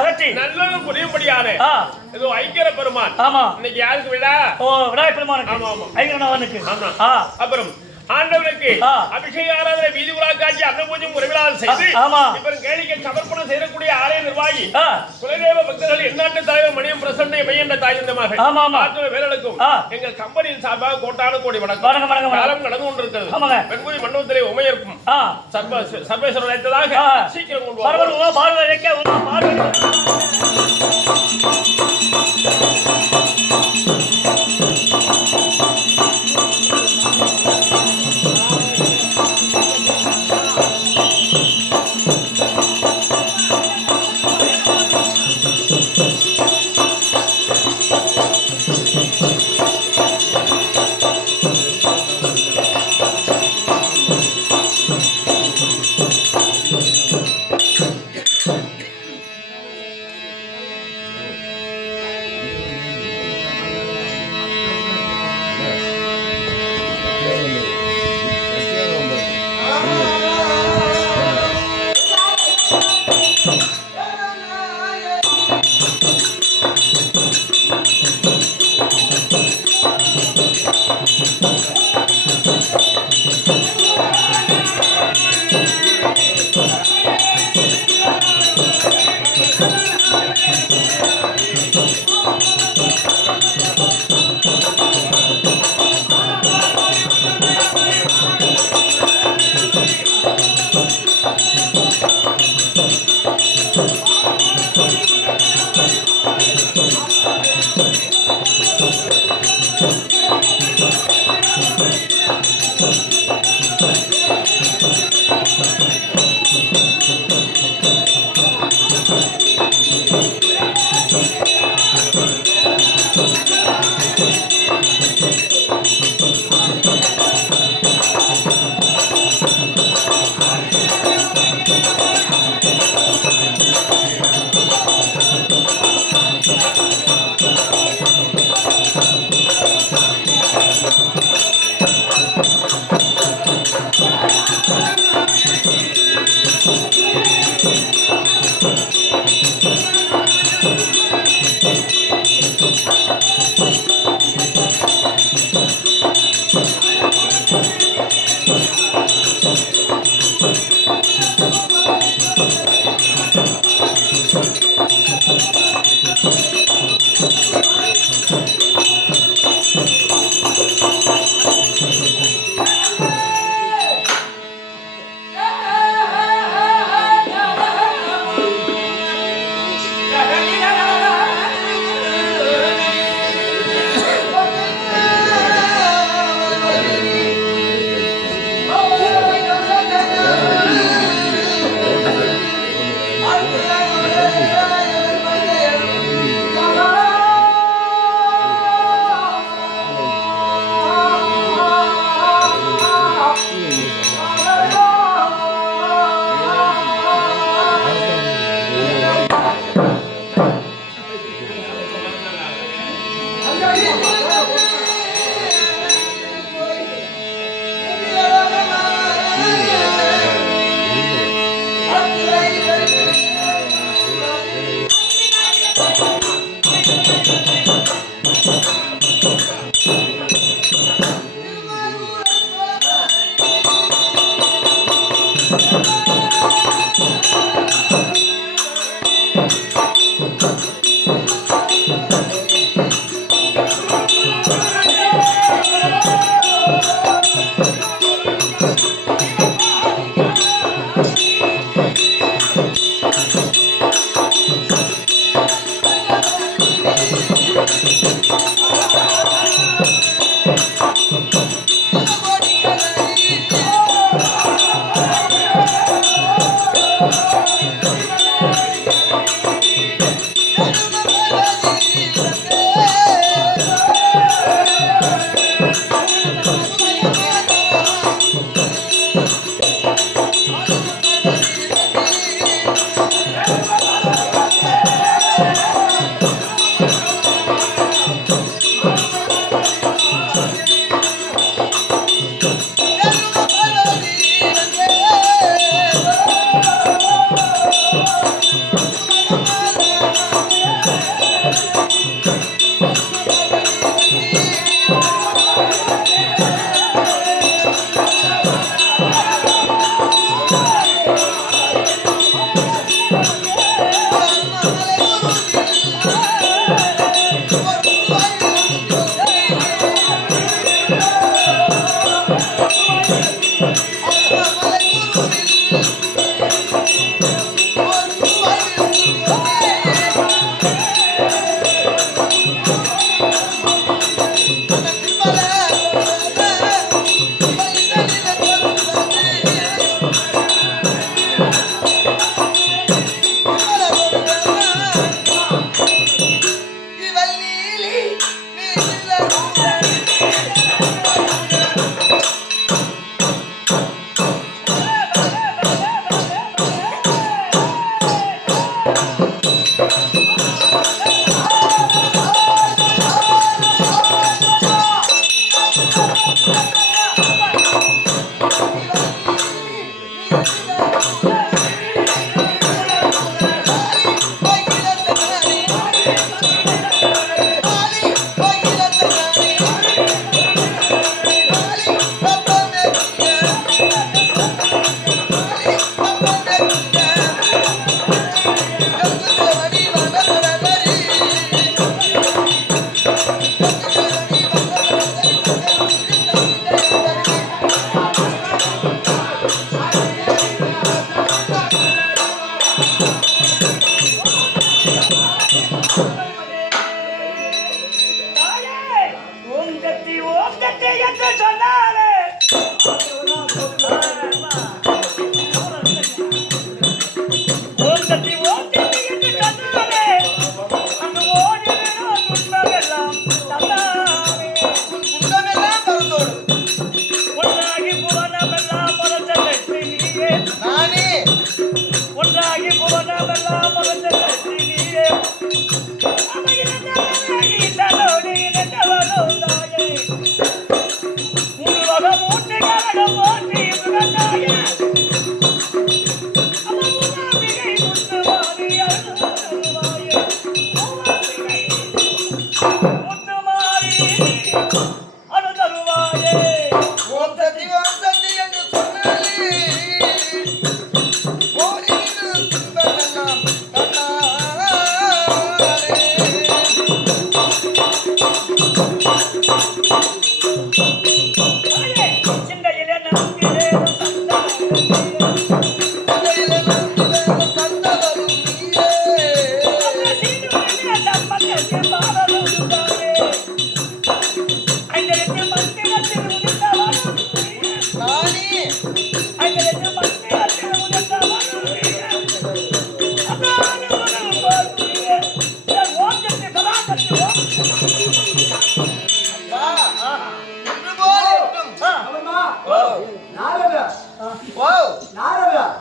அகற்றி நல்லது புரியும்படியான ஏதோ ஐக்கிய பெருமான். ஆமா, இன்னைக்கு யாருக்கு விழா? விநாயகர் பெருமானுக்கு. ஆமா ஆமா, ஐயனாவனுக்கு. அப்புறம் ஆண்டவனுக்கு அபிஷேக ஆராதனை வீதி உலா காட்சி அன்ன பூஜை முறைகளால் செய்து இவரும் கேளிக்கை சமர்ப்பணம் செய்யக்கூடிய ஆலய நிர்வாகி குலதெய்வ பக்தர்கள் எந்நாட்டு தலைவர் மணியம் பிரசன்னை மையண்ட தாய்ந்தமாக வீரர்களுக்கும் எங்கள் கம்பெனியின் சார்பாக கோட்டான கோடி வணக்கம். காலம் நடந்து கொண்டிருக்கிறது. பெண்குதி மண்டபத்திலே உமையர்க்கும் சர்வேஸ்வரர் அழைத்ததாக சீக்கிரம் கொண்டு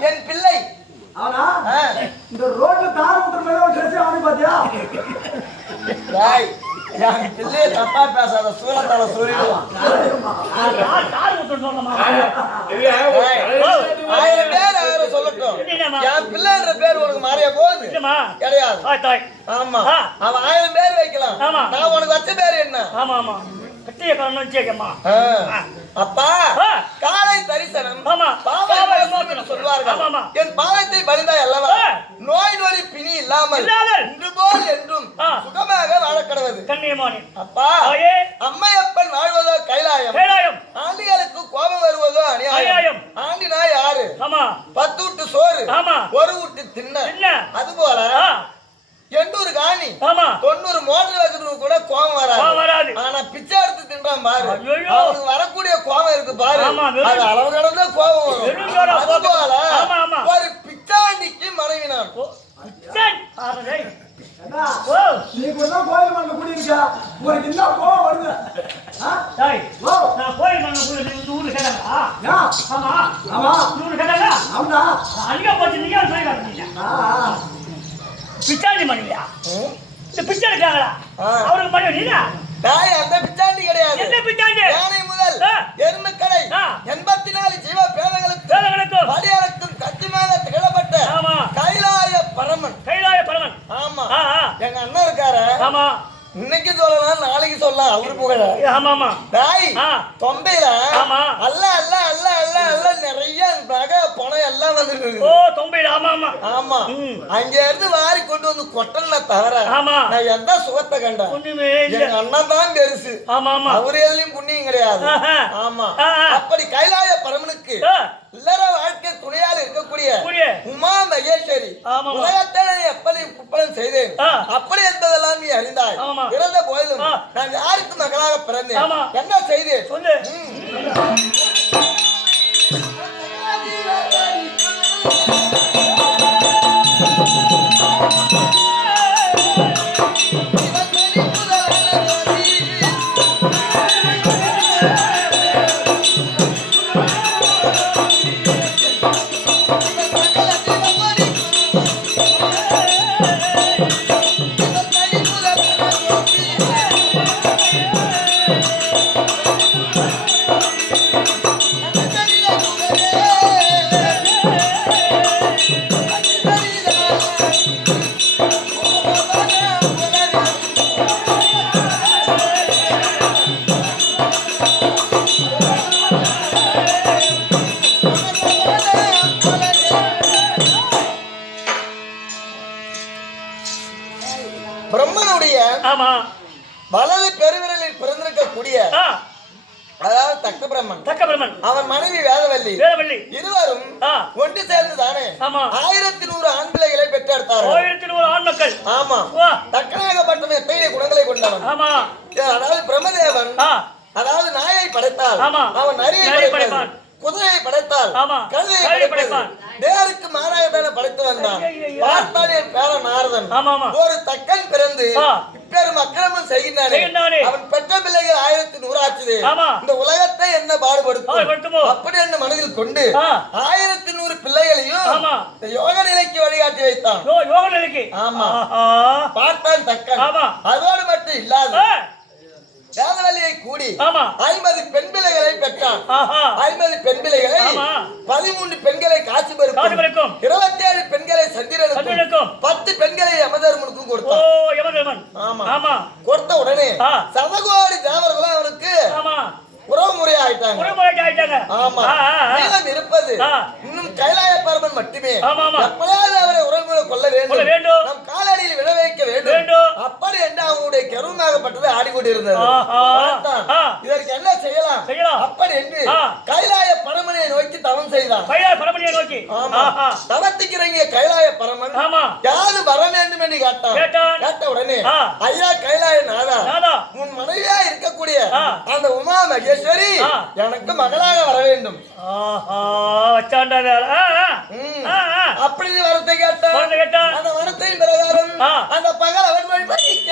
என் பிள்ளை அவனா இந்த ரோட்ல தார் ஊத்துற மாதிரி ட்ரெஸ் ஆனி பாத்தியா டேய் என் பிள்ளை தப்பா பேசாத சூலத்தால சொல்லிடுவான் தார் ஊத்துற சொன்னமா ஆயிரம் பேர் ஆயிரம் சொல்லட்டும் என் பிள்ளைன்ற பேர் உனக்கு மாறிய போகுது கிடையாது ஆமா அவன் 1000 பேர் வைக்கலாம் நான் உனக்கு வச்ச பேர் என்ன ஆமா ஆமா கட்டிய காரணம் சேக்கம்மா அப்பா காலை தரிசனம் பாவம் சொல்வார்கள் என் பாவத்தை பணிந்தாய் அல்லவா நோய் நொடி பிணி இல்லாமல் இன்று போல் என்றும் சுகமாக வாழக்கடவது கண்ணியமானி அப்பா அம்மையப்பன் வாழ்வதோ கைலாயம் ஆண்டிகளுக்கு கோபம் வருவதோ அநியாயம் ஆண்டினா யாரு 10 வீட்டு சோறு ஒரு வீட்டு தின்ன அது போல 800 காணி 90 மோட்டர் வச்சுட்டு கூட கோபம் வராது ஆனா பிச்சை எடுத்து தின்றான் பாரு அவனுக்கு வரக்கூடிய கோபம் இருக்கு பாரு அது அளவு கடந்த கோபம் வரும் அது போல ஒரு பிச்சாண்டிக்கு மனைவி நான் நீ கூட கோயில் மண்ண கூடி இருக்கா உனக்கு என்ன கோபம் வருது நான் கோயில் மண்ண கூடி ஊரு கேட்டாங்க ஆமா ஆமா ஊரு கேட்டாங்க ஆமா அங்க போச்சு நீங்க சொல்லி காட்டுறீங்க பிச்சாண்டி மனைவியா இந்த பிச்சை எடுக்காங்களா அவருக்கு மனைவி நீனா தாய் அந்த பிச்சாண்டி கிடையாது என்ன பிச்சாண்டி யானை முதல் எருமைக்கடை 84 ஜீவ பேதங்களுக்கு படியாளக்கும் கத்திமாக திகழப்பட்ட கைலாய பரமன் ஆமா எங்க அண்ணன் இருக்காரு ஆமா இன்னைக்கு சொல்லலாம் நாளைக்கு சொல்லலாம் அவரு புகழ ஆமாமா தாய் தொம்பையில அல்ல அல்ல அல்ல அல்ல அல்ல நிறைய நகை பணம் எல்லாம் வந்துருக்கு ஓ தொம்பையில ஆமா ஆமா ஆமா அங்க இருந்து வாரி கொண்டு வந்து கொட்டல தவிர நான் எந்த சுகத்தை கண்டேன் எங்க அண்ணன் தான் பெருசு அவரு எதுலயும் புண்ணியம் கிடையாது ஆமா அப்படி கைலாய பரமனுக்கு இல்லற வாழ்க்கை துணையால் இருக்கக்கூடிய உமா மகேஸ்வரி உலகத்தை எப்படி குப்பலம் செய்தேன் அப்படி என்பதெல்லாம் நீ அறிந்தாய் பிறந்த போதிலும் நான் யாருக்கு மகளாக பிறந்தேன் என்ன செய்தேன் சொல்லு பிரம்மனுடைய ஆமா வலது பெருவிரலில் பிறந்திருக்கக்கூடிய அதாவது தக்க பிரம்மன் அவன் மனைவி வேதவல்லி இருவரும் ஒன்று சேர்ந்து தானே 1100 ஆண் பிள்ளைகளை பெற்றெடுத்தார்கள். 1100 ஆண் மக்கள். ஆமா. தக்கனாகப்பட்டவன் எத்தகைய குணங்களை கொண்டவன். அதாவது பிரம்மதேவன் அதாவது நாயை படைத்தால் அவன் நரியை படைப்பான், குதிரையை படைத்தால் கழுதையை படைப்பான், நேருக்கு மாறாகத்தான படைத்து வந்தான். பார்த்தால் என் பேரன் நாரதன் ஒரு தக்கன் பிறந்து பெரும் அக்கிரமம் செய்கின்றானே, அவன் பெற்ற பிள்ளைகள் 1100 ஆச்சுது. இந்த உலகத்தை என்ன பாடுபடுத்தும் அப்படி என்ன மனதில் கொண்டு 1100 பிள்ளைகளையும் யோக நிலைக்கு வழிகாட்டி வைத்தான். யோக நிலைக்கு. ஆமா. பார்த்தான் தக்கன். அதோடு மட்டும் இல்லாத வேதவல்லியை கூடி 50 பெண் பிள்ளைகளை பெற்றான். 50 பெண் பிள்ளைகளை 13 பெண்களை காட்சி பெருக்கும், 27 பெண்களை சந்திரனுக்கும், 10 பெண்களை யமதர்மனுக்கும் கொடுத்தான். ஆமா. கொடுத்த உடனே சதகோடி தேவர்களும் அவனுக்கு உறவு முறையாயிட்டாங்க. ஆமா. மீதம் இருப்பது இன்னும் கைலாய பரமன் மட்டுமே. எப்படியாவது அவரை உறவுகளை கொள்ள வேண்டும், நம் காலடியில் விட வைக்க வேண்டும். அப்படி என்று அவனுடைய கருமாகப்பட்டது ஆடிக்கொண்டிருந்தது. இதற்கு என்ன செய்யலாம் அப்படி என்று கைலாய பரமனை நோக்கி தவம் செய்தான். தவத்துக்கிறீங்க கைலாய பரமன் யாரு வர வேண்டும் என்று கேட்ட உடனே ஐயா கைலாய நாதா, உன் மனைவியா இருக்கக்கூடிய அந்த உமா மகேஸ்வரி எனக்கு மகளாக வர வேண்டும். அப்படி வரத்தை கேட்டான். அந்த வரத்தையின் பிரகாரம் அந்த பகல் அவன் வழிபடிக்க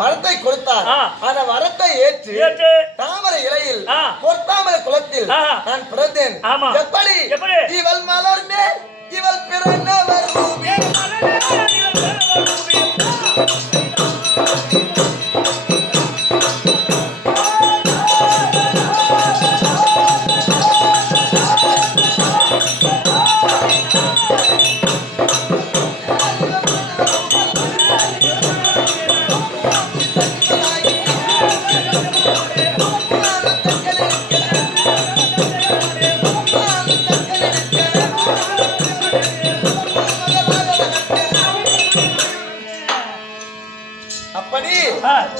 வரத்தை கொடுத்தார். அந்த வரத்தை ஏற்று தாமரை இலையில் பொற்தாமரை குளத்தில் நான் பிறந்தேன். எப்படி இவள் மலர் மேல் இவள் பிறந்தவர்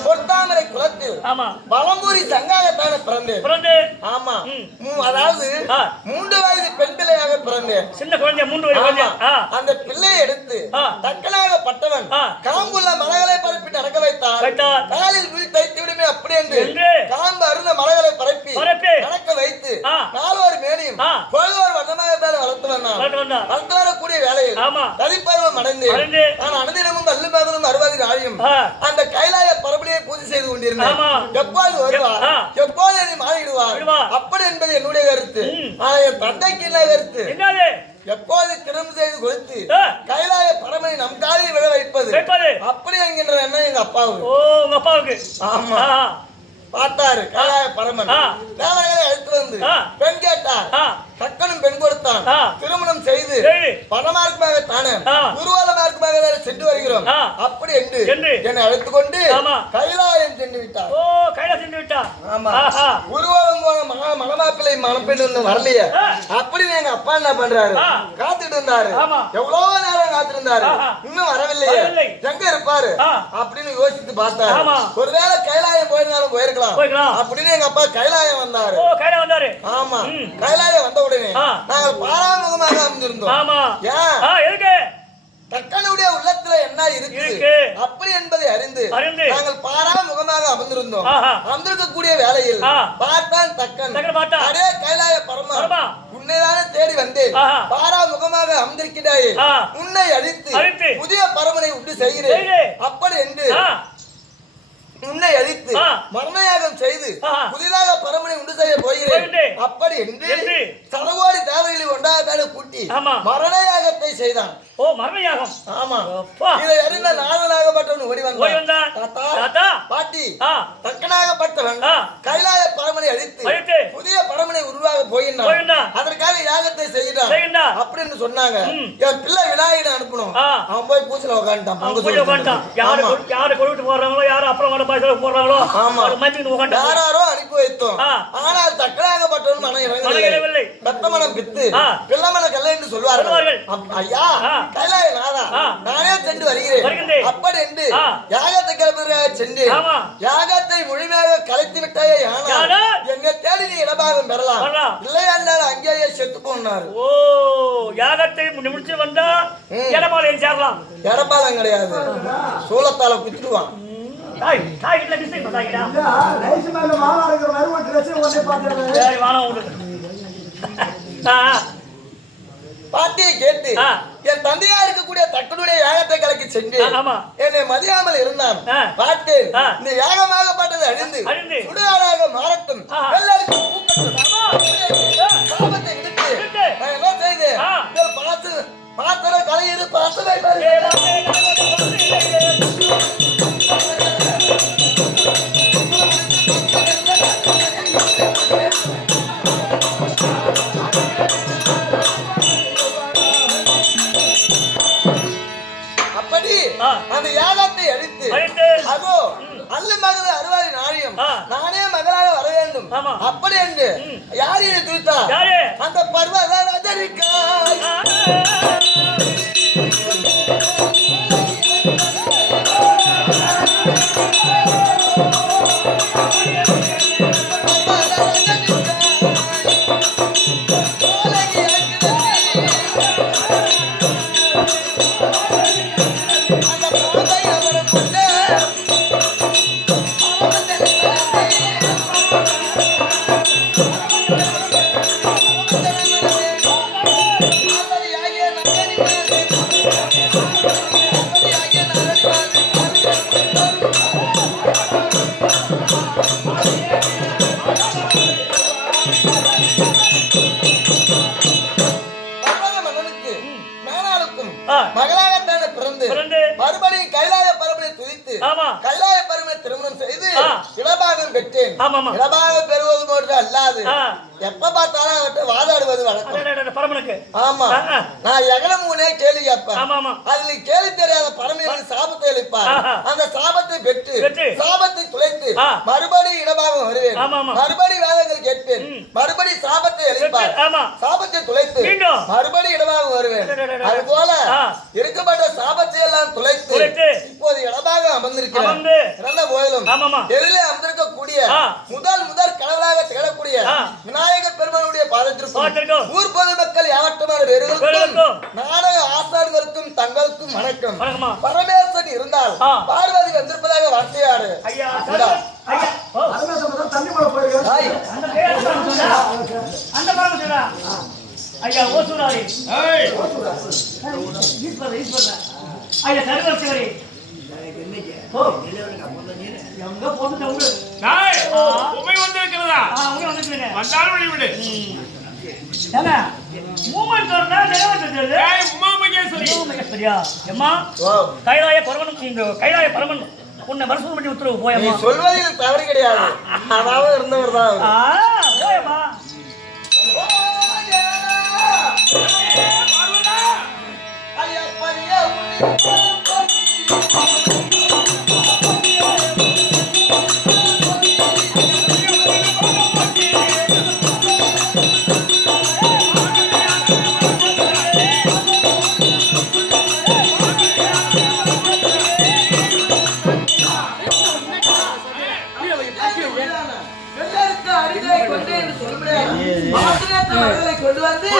பொற்தாமரை குளத்தில் பழம்பூரி சங்காகத்தான பிறந்தேன். ஆமா. அதாவது 3 வயது பெண் பிள்ளையாக பிறந்தேன். சின்ன குழந்தை 3 வயது. அந்த பிள்ளையை எடுத்து தக்கனாக பட்டவன் காம்புள்ள மலைகளை பரப்பி நடக்க வைத்தார். காலில் விழி தைத்து விடுமே அப்படி என்று காம்பு அருந்த மலைகளை பரப்பி நடக்க வைத்து 4 மேனியும் பொழுதோர் வண்ணமாகத்தான வளர்த்து வந்தான். வளர்த்து வரக்கூடிய வேலையில் கதிப்பருவம் அடைந்து நான் அனுதினமும் வல்லு மகனும் 60 நாளையும் அந்த கைலாய பரம்பரையை பூஜை செய்து கொண்டிருந்தேன். எப்போது வருவார், எப்போது என்னை மாறிடுவார் அப்படி என்பது என்னுடைய கருத்து. ஆனா என் தந்தைக்கு என்ன கருத்து, எப்போது திரும்ப செய்து கொடுத்து கைலாய பரமனை நம் காலில் விழ வைப்பது அப்படி என்கின்ற எண்ணம் எங்க அப்பாவுக்கு. ஆமா. பார்த்தாரு கைலாய பரமன் தேவர்களை அழைத்து வந்து பெண் கேட்டார். தக்கனும் பெண் கொடுத்தான். திருமணம் செய்து பணமார்க்கமாக தானே குருவால மார்க்கமாக சென்று வருகிறோம் அப்படி என்று என்னை அழைத்துக் கொண்டு கைலாயம் சென்று விட்டார். ஆமா. குருவாலம் போன மணமாப்பிள்ளை மணப்பெண் ஒண்ணு வரலையே அப்படின்னு எங்க அப்பா என்ன பண்றாரு, காத்துட்டு இருந்தாரு. எவ்வளவு நேரம் காத்திருந்தாரு, இன்னும் வரவில்லையே, எங்க இருப்பாரு அப்படின்னு யோசித்து பார்த்தாரு. ஒருவேளை கைலாயம் போயிருந்தாலும் போயிருக்கலாம் அப்படின்னு எங்க அப்பா கைலாயம் வந்தாரு. ஆமா. கைலாயம் வந்த உடனே நாங்கள் பாராமுகமாக அமைந்திருந்தோம். தக்கனுடைய உள்ளத்துல என்ன இருக்கு அப்படி என்பதை அறிந்து நாங்கள் பாராமுகமாக அமர்ந்திருந்தோம். அமர்ந்திருக்கக்கூடிய வேளையில் பார்த்தான் தக்கன், அதே கைலாய பரமா உன்னைதானே தேடி வந்தேன், பாராமுகமாக அமர்ந்திருக்கிறாயே, உன்னை அழித்து புதிய பரமனை உண்டு செய்கிறேன் அப்படி என்று உன்னை அழித்து மரணயாகம் செய்து புதிதாக பரமனை உண்டு செய்ய போகிறேன் அப்படி என்று சரகோடி தேவர்களை ஒன்றாக கூட்டி மரணயாகத்தை செய்தான். ஓ மரணயாகம். ஆமா. இதை அறிந்த நாதனாகப்பட்டவன் ஓடி வந்தான். தாத்தா பாட்டி தக்கனாகப்பட்டவன் கைலாய பரமனை அழித்து புதிய பரமனை உருவாக போகின்றான். அதற்காக யாகத்தை செய்கிறான் அப்படின்னு சொன்னாங்க. என் பிள்ளை விநாயகனை அனுப்பணும். அவன் போய் பூசல உட்காந்துட்டான். யாரு கொண்டு போறாங்களோ யாரு அப்புறம் போடுறாங்களோ யாரோ அனுப்பி வைத்தோம். ஆனால் தக்கனாகப்பட்டவன் மனம் இறங்கவில்லை. பெத்த மனம் பித்து பிள்ளை மனம் கல்லை என்று சொல்வார்கள். ஐயா கைலாய நாதா நானே சென்று வருகிறேன் அப்படி என்று யாகத்தை கிளம்புவதற்காக சென்று யாகத்தை முழுமையாக கலைத்து விட்டாயே. ஆனால் எங்க தேடி நீ இடபாகம் பெறலாம் இல்லையாண்டாலும் அங்கேயே செத்து போனாரு. ஓ யாகத்தை முடிச்சு வந்தா இடபாளையம் சேரலாம். இடபாலம் கிடையாது, சூளத்தால குத்துடுவான். பாட்டியை கேட்டு என் தந்தையா இருக்கக்கூடிய தக்கனுடைய யாகத்தை கலக்கி சென்று என்னை மதியாமல் இருந்தான். பார்த்தேன் இந்த யாகமாகப்பட்டது அழிந்து சுடுகாடாக மாறட்டும், எல்லாருக்கும் சாபத்தை விடுத்து நான் என்ன செய்தேன் பார்த்து பாத்திர கலையிரு பார்த்ததை அந்த யாகத்தை அழித்து அதோ அல்ல மகள் அறுவாரி நாழியம் நானே மகளாக வர வேண்டும் அப்படி என்று யாரையை துரித்தா அந்த பர்வத ரஜனிக்காய் மகளாகத்தான பிறந்து மறுபடியும் கைலாய பரமனை துதித்து கைலாய பரமனை திருமணம் செய்து இடபாகம் பெற்றேன். இடபாகம் பெறுவது போன்று அல்லாது எப்ப பார்த்தாலும் அவர்கிட்ட வாதாடுவது வழக்கம். ஆமா, நான் எகனமுனே கேள்வி கேட்பேன். அதுல கேள்வி தெரியாத பரமேஸ்வரன் சாபத்தை அளிப்பார். அந்த சாபத்தை பெற்று சாபத்தை துளைத்து மறுபடியும் இடபாகம் வருவேன். மறுபடி வேதங்கள் கேட்பேன். மறுபடி சாபத்தை அளிப்பார். சாபத்தை துளைத்து மறுபடி இடபாகம் வருவேன். அது போல இருக்கப்பட்ட சாபத்தை எல்லாம் துளைத்து இப்போது இடமாக அமர்ந்திருக்கிறேன். இறந்த போதிலும் எதிலே அமர்ந்திருக்கக்கூடிய முதல் கடவுளாக திகழக்கூடிய விநாயகர் பெருமானுடைய பாதத்திற்கும் ஊர் பொதுமக்கள் யாவட்டமான வேறுகளுக்கும் நாடக ஆசான்களுக்கும் தங்களுக்கும் வணக்கம். பரமேஸ்வரன் இருந்தால் பார்வதி வந்திருப்பதாக வார்த்தையாடு. ஐயா ஓசூராரி ஐயா சர்வசிவரி எங்க போட்டு உண்மை வந்திருக்கிறதா? வந்தாலும் வழிவிடு. ஏங்க மூமெண்ட் சொன்னா நிறைவேற்றது. உமா மகேஸ்வரியா அம்மா கைலாய பரமன் உன்னை வருஷம் பண்ணி உத்தரவு போயம்மா. சொல்வதில் தவறு கிடையாது, அதாவது இருந்தவர் தான். போயம்மா கொண்டு வந்து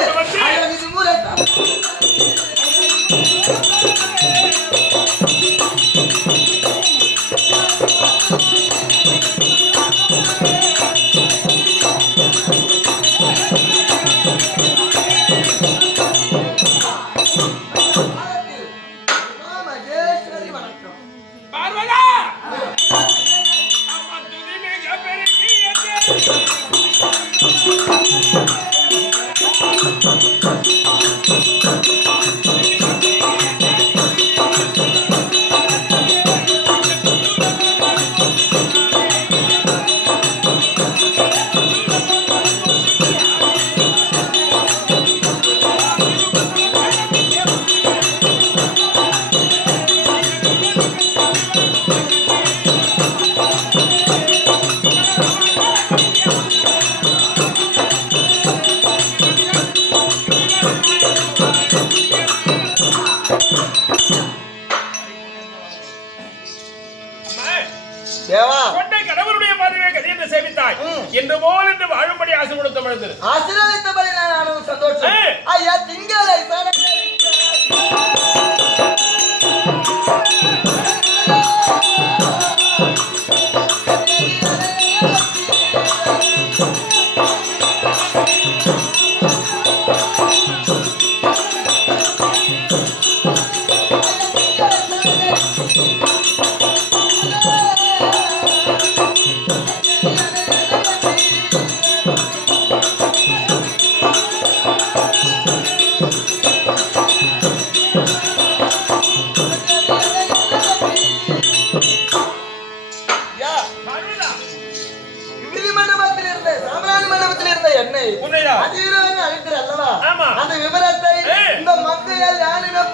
செய்தாய் என்று போல் என்று வாழும்படி ஆசை கொடுத்த பொழுது ஆசீர்வதித்தபடி நானும் சந்தோஷம். ஐயா திங்களை அந்த விவரத்தை இந்த மக்கள் யாருமே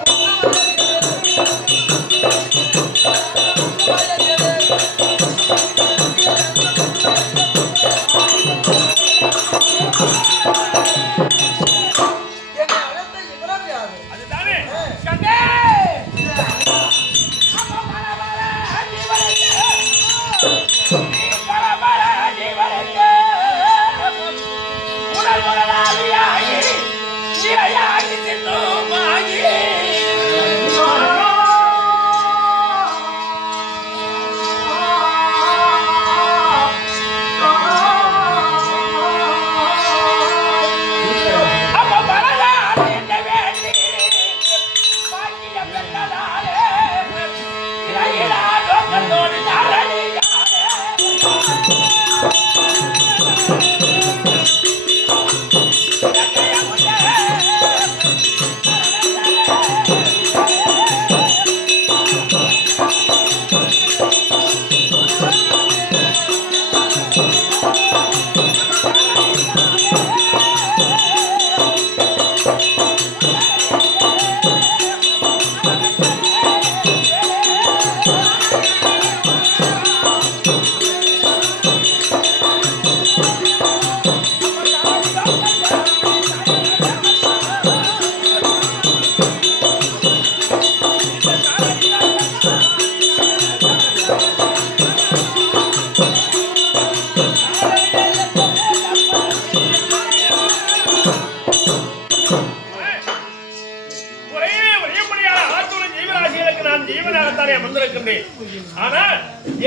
ஆனால்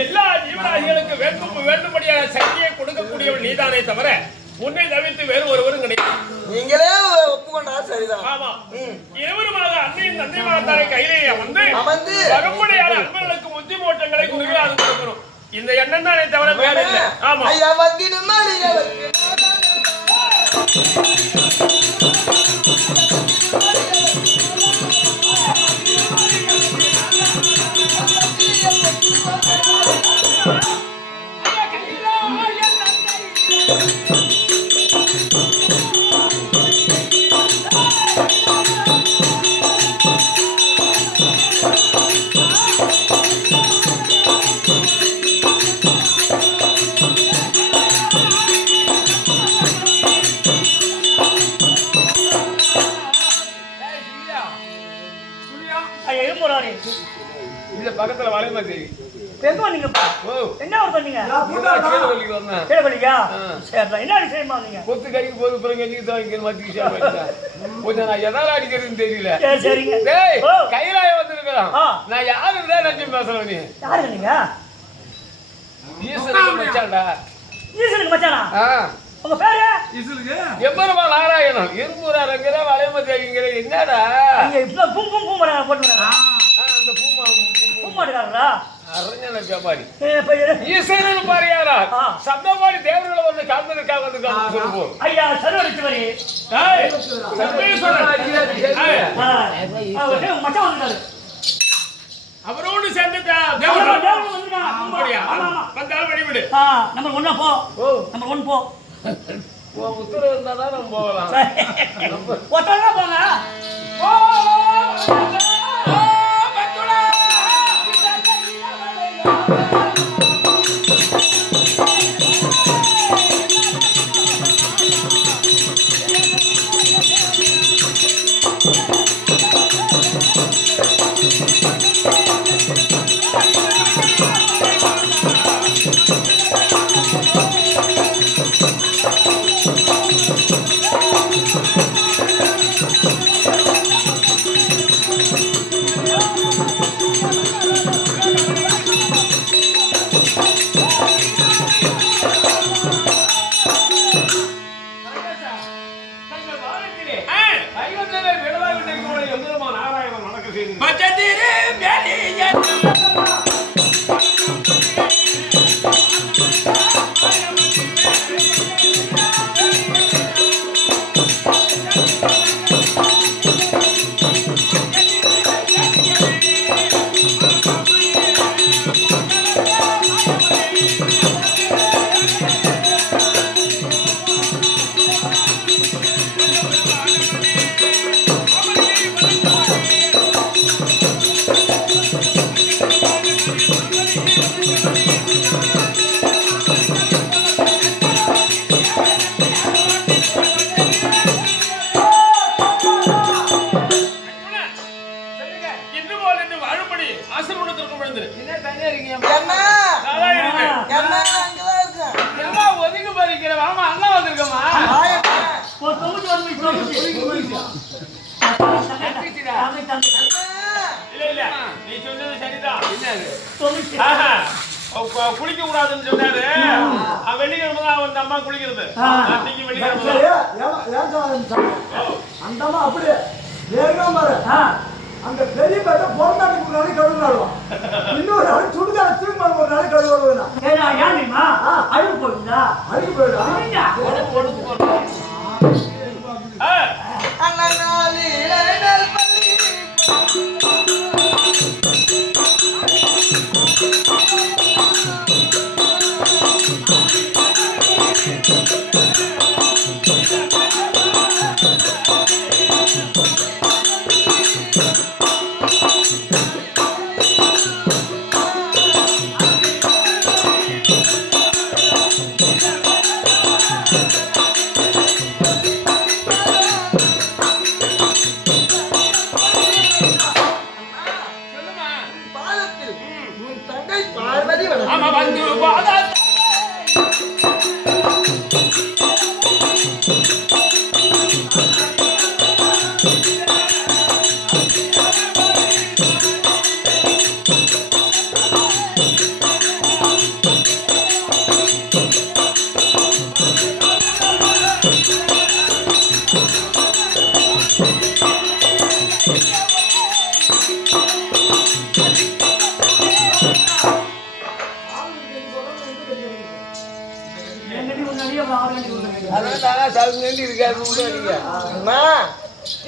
எல்லா ஜீவராசிகளுக்கு வேண்டும்படியான சக்தியை கொடுக்கக்கூடியவள் நீதானே தவிர உன்னை தவிர்த்து வேறு ஒருவரும் கிடையாது. நீங்களே ஒப்புக்கொண்டா சரிதான். ஆமா, இருவருமாக அன்னையும் தந்தையுமானத்தாரை கையிலே வந்து வரும்படியான அன்பர்களுக்கு முத்தி மோட்டங்களை குருவிலாது கொடுக்கணும். இந்த எண்ணம் தானே தவிர வேற இல்லை. ஆமா, ஐயா வந்திடுமா நீங்க பக்கத்துல வளையமா தேவி நீங்க என்ன பண்ணீங்க? என்ன விஷயமா நீங்க கொத்து கைக்கு போது கொஞ்சம் நான் எதால அடிக்கிறதுன்னு தெரியல. சரிங்க, கையிலாய வந்திருக்கலாம். நான் யாருன்னு நினைச்சு பேசுறேன். நீ யாரு? நீங்க ஈஸ்வரனுக்கு மச்சான்டா. ஈஸ்வரனுக்கு மச்சானா? உங்க பேரு எம்பருமா நாராயணன். இரும்புறாருங்கிற வளையமா தேவிங்கிற என்னடா பூம் பூம் பூம் போட்டு அந்த பூமாடுக்காரரா? அரஞ்சன வியாபாரி ஈஸ்வரன் பாரியாரா சப்தமாடி தேவர்களை வந்து கலந்துருக்காக வந்து சொல்லுவோம். ஐயா சர்வரிச்சுவரி மச்சான் வந்துட்டாரு. அவரோடு சேர்ந்து வந்தாலும் வழிவிடு. நம்பர் 1 போ. நம்பர் 1 போ. உத்தரவு இருந்தாதான் நம்ம போகலாம். ஒத்தரா போங்க. பச்சதிரு மேலிய குளிக்க கூடாதுன்னு சொன்னாரு. வெள்ளிக்கிழமை தான் அந்த அம்மா குளிக்கிறது. அந்த அம்மா அப்படியே அந்த பெரிய பேட்டை பொருளாதாரம் ஒரு நாளைக்கு கழுவுனாலும் இன்னொரு நாள் சுடுகாடு திரும்ப ஒரு நாளைக்கு கழுவுனா அழுகு போயிடுதா அழுகு போயிடுதா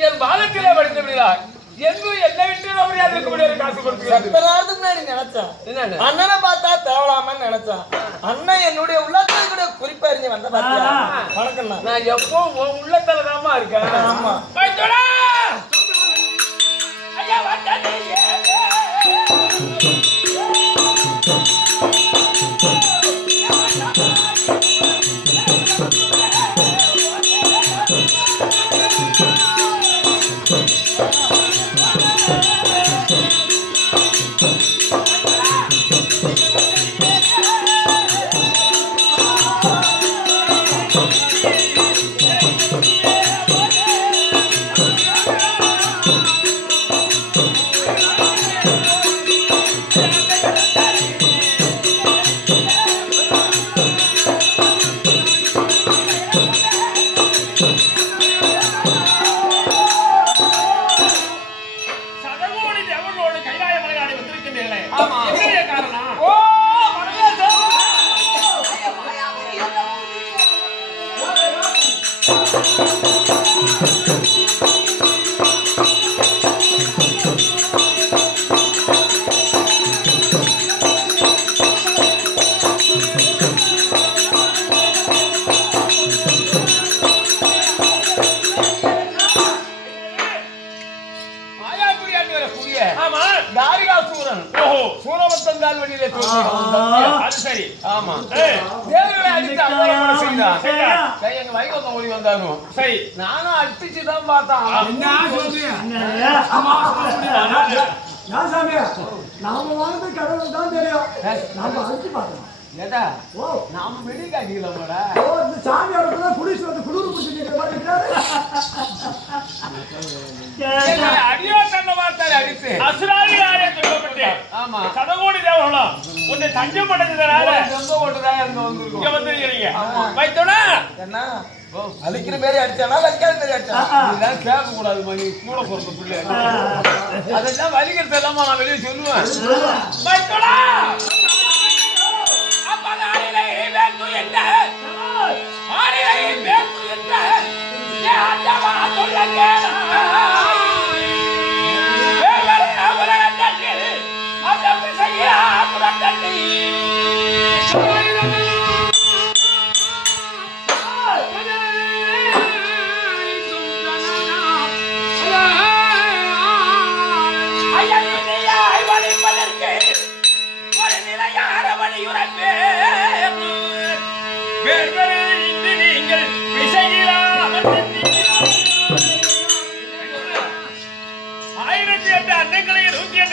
என் பாலத்திலே படித்தபடியா எங்கும் என்ன விட்டு இருக்க முடியாது. காசு நினைச்சேன் அண்ணனை பார்த்தா தேவலாமன்னு நினைச்சேன். அண்ணன் என்னுடைய உள்ளத்துல கூட குறிப்பறிஞ்சு வந்த பாத்தியா. வணக்கம். நான் எப்போ உள்ளத்துல தாமா இருக்கேன். ஆமா சூரவத்தங்கால் வழியிலே அது சரி. ஆமா தேவர்களை அடித்து அவ்வளவு செய்தான். எங்க வைகோக்கம் ஓடி வந்தாலும் சரி நானும் அடிச்சுதான் பார்த்தேன். நாம வாழ்ந்து கடவுள் தான் தெரியும். நாம அடிச்சு பார்த்தோம். ஏதா ஓ நாம வெளி காட்டிக்கலாமாட. ஓ இந்த சாமியாரோட குடிச்சு வந்து குளிர் குடிச்சிட்டு மாட்டேங்கிறாரு. அடியோ கண்ண வார்த்தை அடிச்சு அசுராதி ஆரே சொல்லப்பட்டு. ஆமா சதகோடி தேவர்களா உன்னை தஞ்சம் அடைஞ்சதனால ரொம்ப ஓட்டுதான் இங்க வந்திருக்கோம். இங்க வந்திருக்கீங்க. வைத்தோனா என்ன அழிக்கிற மாதிரி அடிச்சானா வலிக்காத மாதிரி அடிச்சானா? இதெல்லாம் கேட்க கூடாது மணி கூட பிறந்த பிள்ளை. அதெல்லாம் வலிக்கிறது எல்லாமா நான் வெளியே சொல்லுவேன். மைக்கோலா அப்பதானிலே வேண்டு என்ன ஆரிலே வேண்டு என்ன ஆண்டவா சொல்லுங்க வேவரே அவரே தட்டி அந்த செய்யா துரத்தட்டி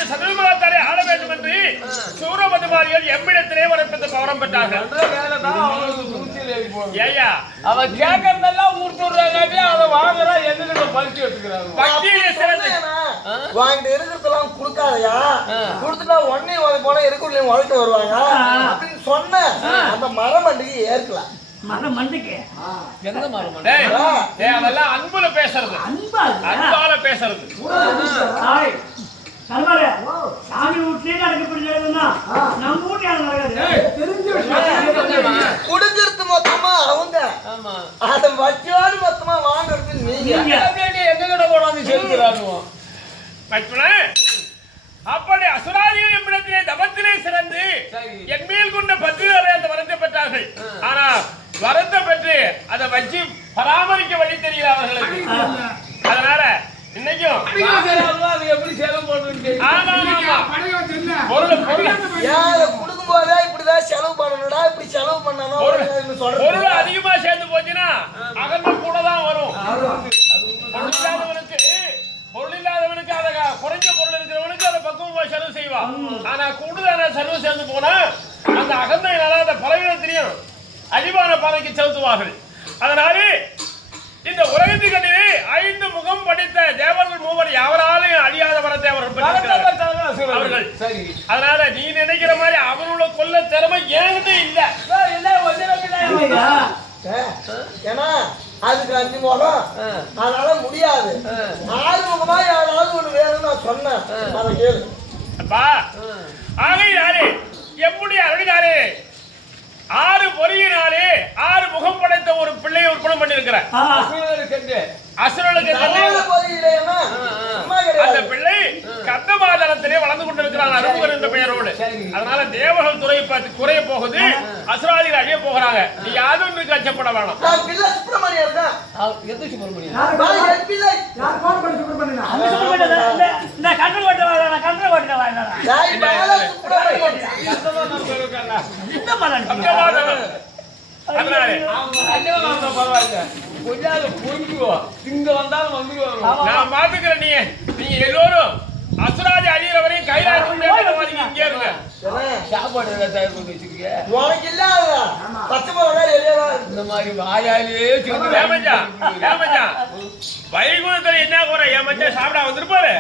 சதவீதத்தாலே ஆட வேண்டும் என்று சூரபதுமாரிகள் எம்மிடத்திலே வரப்பட்டு பவரம் பெற்றார்கள். ஏயா அவன் கேட்கறதெல்லாம் ஊர்த்துறாங்க, அதை வாங்குறா எதுக்கு பறிச்சு எடுத்துக்கிறாங்க. பக்தியிலே சிறந்து வாங்கிட்டு இருக்கிறதெல்லாம் கொடுக்காதயா, கொடுத்துட்டா ஒன்னே போனா இருக்கிற வளர்த்து வருவாங்க அப்படின்னு சொன்ன அந்த மரமண்டிக்கு ஏற்கலாம். மரமண்டிக்கு எந்த மரம்? அதெல்லாம் அன்புல பேசுறது, அன்பால பேசுறது. சாமி வீட்லயே நடக்கப்படுறதுன்னா நம்ம வீட்டு குடுக்கிறது மொத்தமா அவங்க, அதை வச்சோடு மொத்தமா வாங்குறது நீங்க. எங்க கிட்ட போனாலும் செலுத்துறாங்க. அப்படி அசுராதிகள் எம்மிடத்திலே தபத்திலே சிறந்து என் மேல் கொண்ட பற்றுகளை அந்த வரத்தை பெற்றார்கள். ஆனா வரத்தை பெற்று அதை வச்சு பராமரிக்க வழி தெரியல அவர்களுக்கு. அதனால இன்னைக்கும் எப்படி செலவு பண்ணுறது? கொடுக்கும் போதே இப்படிதான் செலவு பண்ணணும்டா, இப்படி செலவு பண்ணணும். பொருள் அதிகமா சேர்ந்து போச்சுன்னா அகன்றம் கூட தான் வரும். பொருள் இல்லாதவனுக்கு அதை குறைஞ்ச பொருள் இருக்கிறவனுக்கு அதை பக்குவமா செலவு செய்வான். ஆனா கூடுதலான செலவு சேர்ந்து போனா அந்த அகந்தையினால அந்த பலவீனத்திலையும் அழிவான பாதைக்கு செலுத்துவார்கள். அதனால இந்த உலகத்துக்கடிலே 5 முகம் படித்த தேவர்கள் மூவர் யாவராலையும் அழியாத வரத்தை அவர்கள். அதனால நீ நினைக்கிற மாதிரி அவனோட கொல்ல திறமை ஏன்கிட்ட இல்ல. ஏன்னா அதுக்கு 5 முகம், அதனால முடியாது. 6 முகமா யாராவது ஒண்ணு வேணும்னு நான் சொன்னேன், அதை கேளு. அப்பா ஆகையாரே எப்படி அருளினாரே 6 பொறியினாலே 6 முகம் படைத்த ஒரு பிள்ளையை உற்பத்தி பண்ணிருக்கிறார். அசுரனுக்கு அந்த பிள்ளை கர்ணமாதனத்திலே வளர்ந்து கொண்டிருக்கிறான் அருமுகன் என்ற பெயரோடு. அதனால தேவர்கள் துறை பார்த்து குறைய போகுது, அசுராதிகள் அழிய போகிறாங்க. நீ யாரும் அச்சப்பட வேணாம். நான் பாத்துக்கிறேன். நீங்க எல்லோரும் அசுராதி அழியிற வரையும் கைலாயம் இங்கே இருங்க. சாப்பாடு தயார் பண்ணி வச்சிருக்கீங்க. உனக்கு இல்லாத இந்த மாதிரி வாயாலே வைகுண்டத்துல என்ன குறை? என் மச்சான் சாப்பிட வந்திருப்பாரு.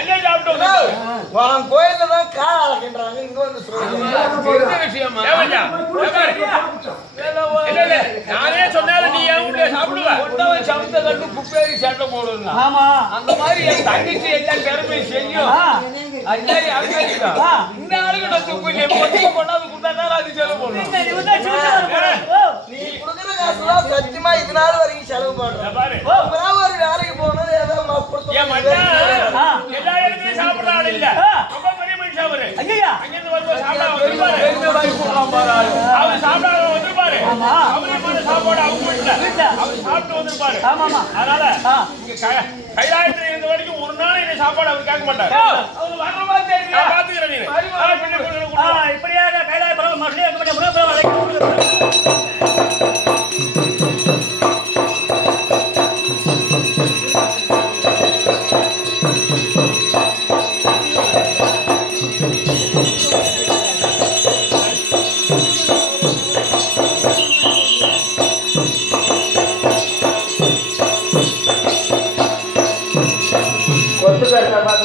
என்ன சாப்பிட்டு வந்திருப்பாரு? கோயில்ல தான் கால அளக்கின்றாங்க, இங்க வந்து விஷயமா? நானே சொன்னாலும் நீ என் வீட்டுல சாப்பிடுவ. சமத்த கண்டு குப்பேரி சட்டை போடுங்க. அந்த மாதிரி என் தங்கச்சி எல்லாம் திறமை செய்யும். இந்த ஆளுகிட்ட கொண்டாந்து கொடுத்தா அது செலவு பண்ணும். நீ கொடுக்குற காசுலாம் சத்தியமா இது நாள் வரைக்கும் செலவு பண்றேன். ஒரு வேலைக்கு போனது ஏதோ எல்லா இடத்துலயும் சாப்பிடுற ஆள் இல்ல. ரொம்ப பெரிய மனுஷன் அவரு. அங்கிருந்து வரும்போது சாப்பிட அவர் சாப்பிடாத வந்திருப்பாரு. அவரு சாப்பாடு அவங்க வீட்டுல அவர் சாப்பிட்டு வந்திருப்பாரு. அதனால கைலாயத்துல இருந்த வரைக்கும் ஒரு நாள் இந்த சாப்பாடு அவர் கேட்க மாட்டாரு. அவர் வர்ற மாதிரி தெரியும். பாத்துக்கிறேன் நீ இப்படியாக கைலாய பரவ மக்களே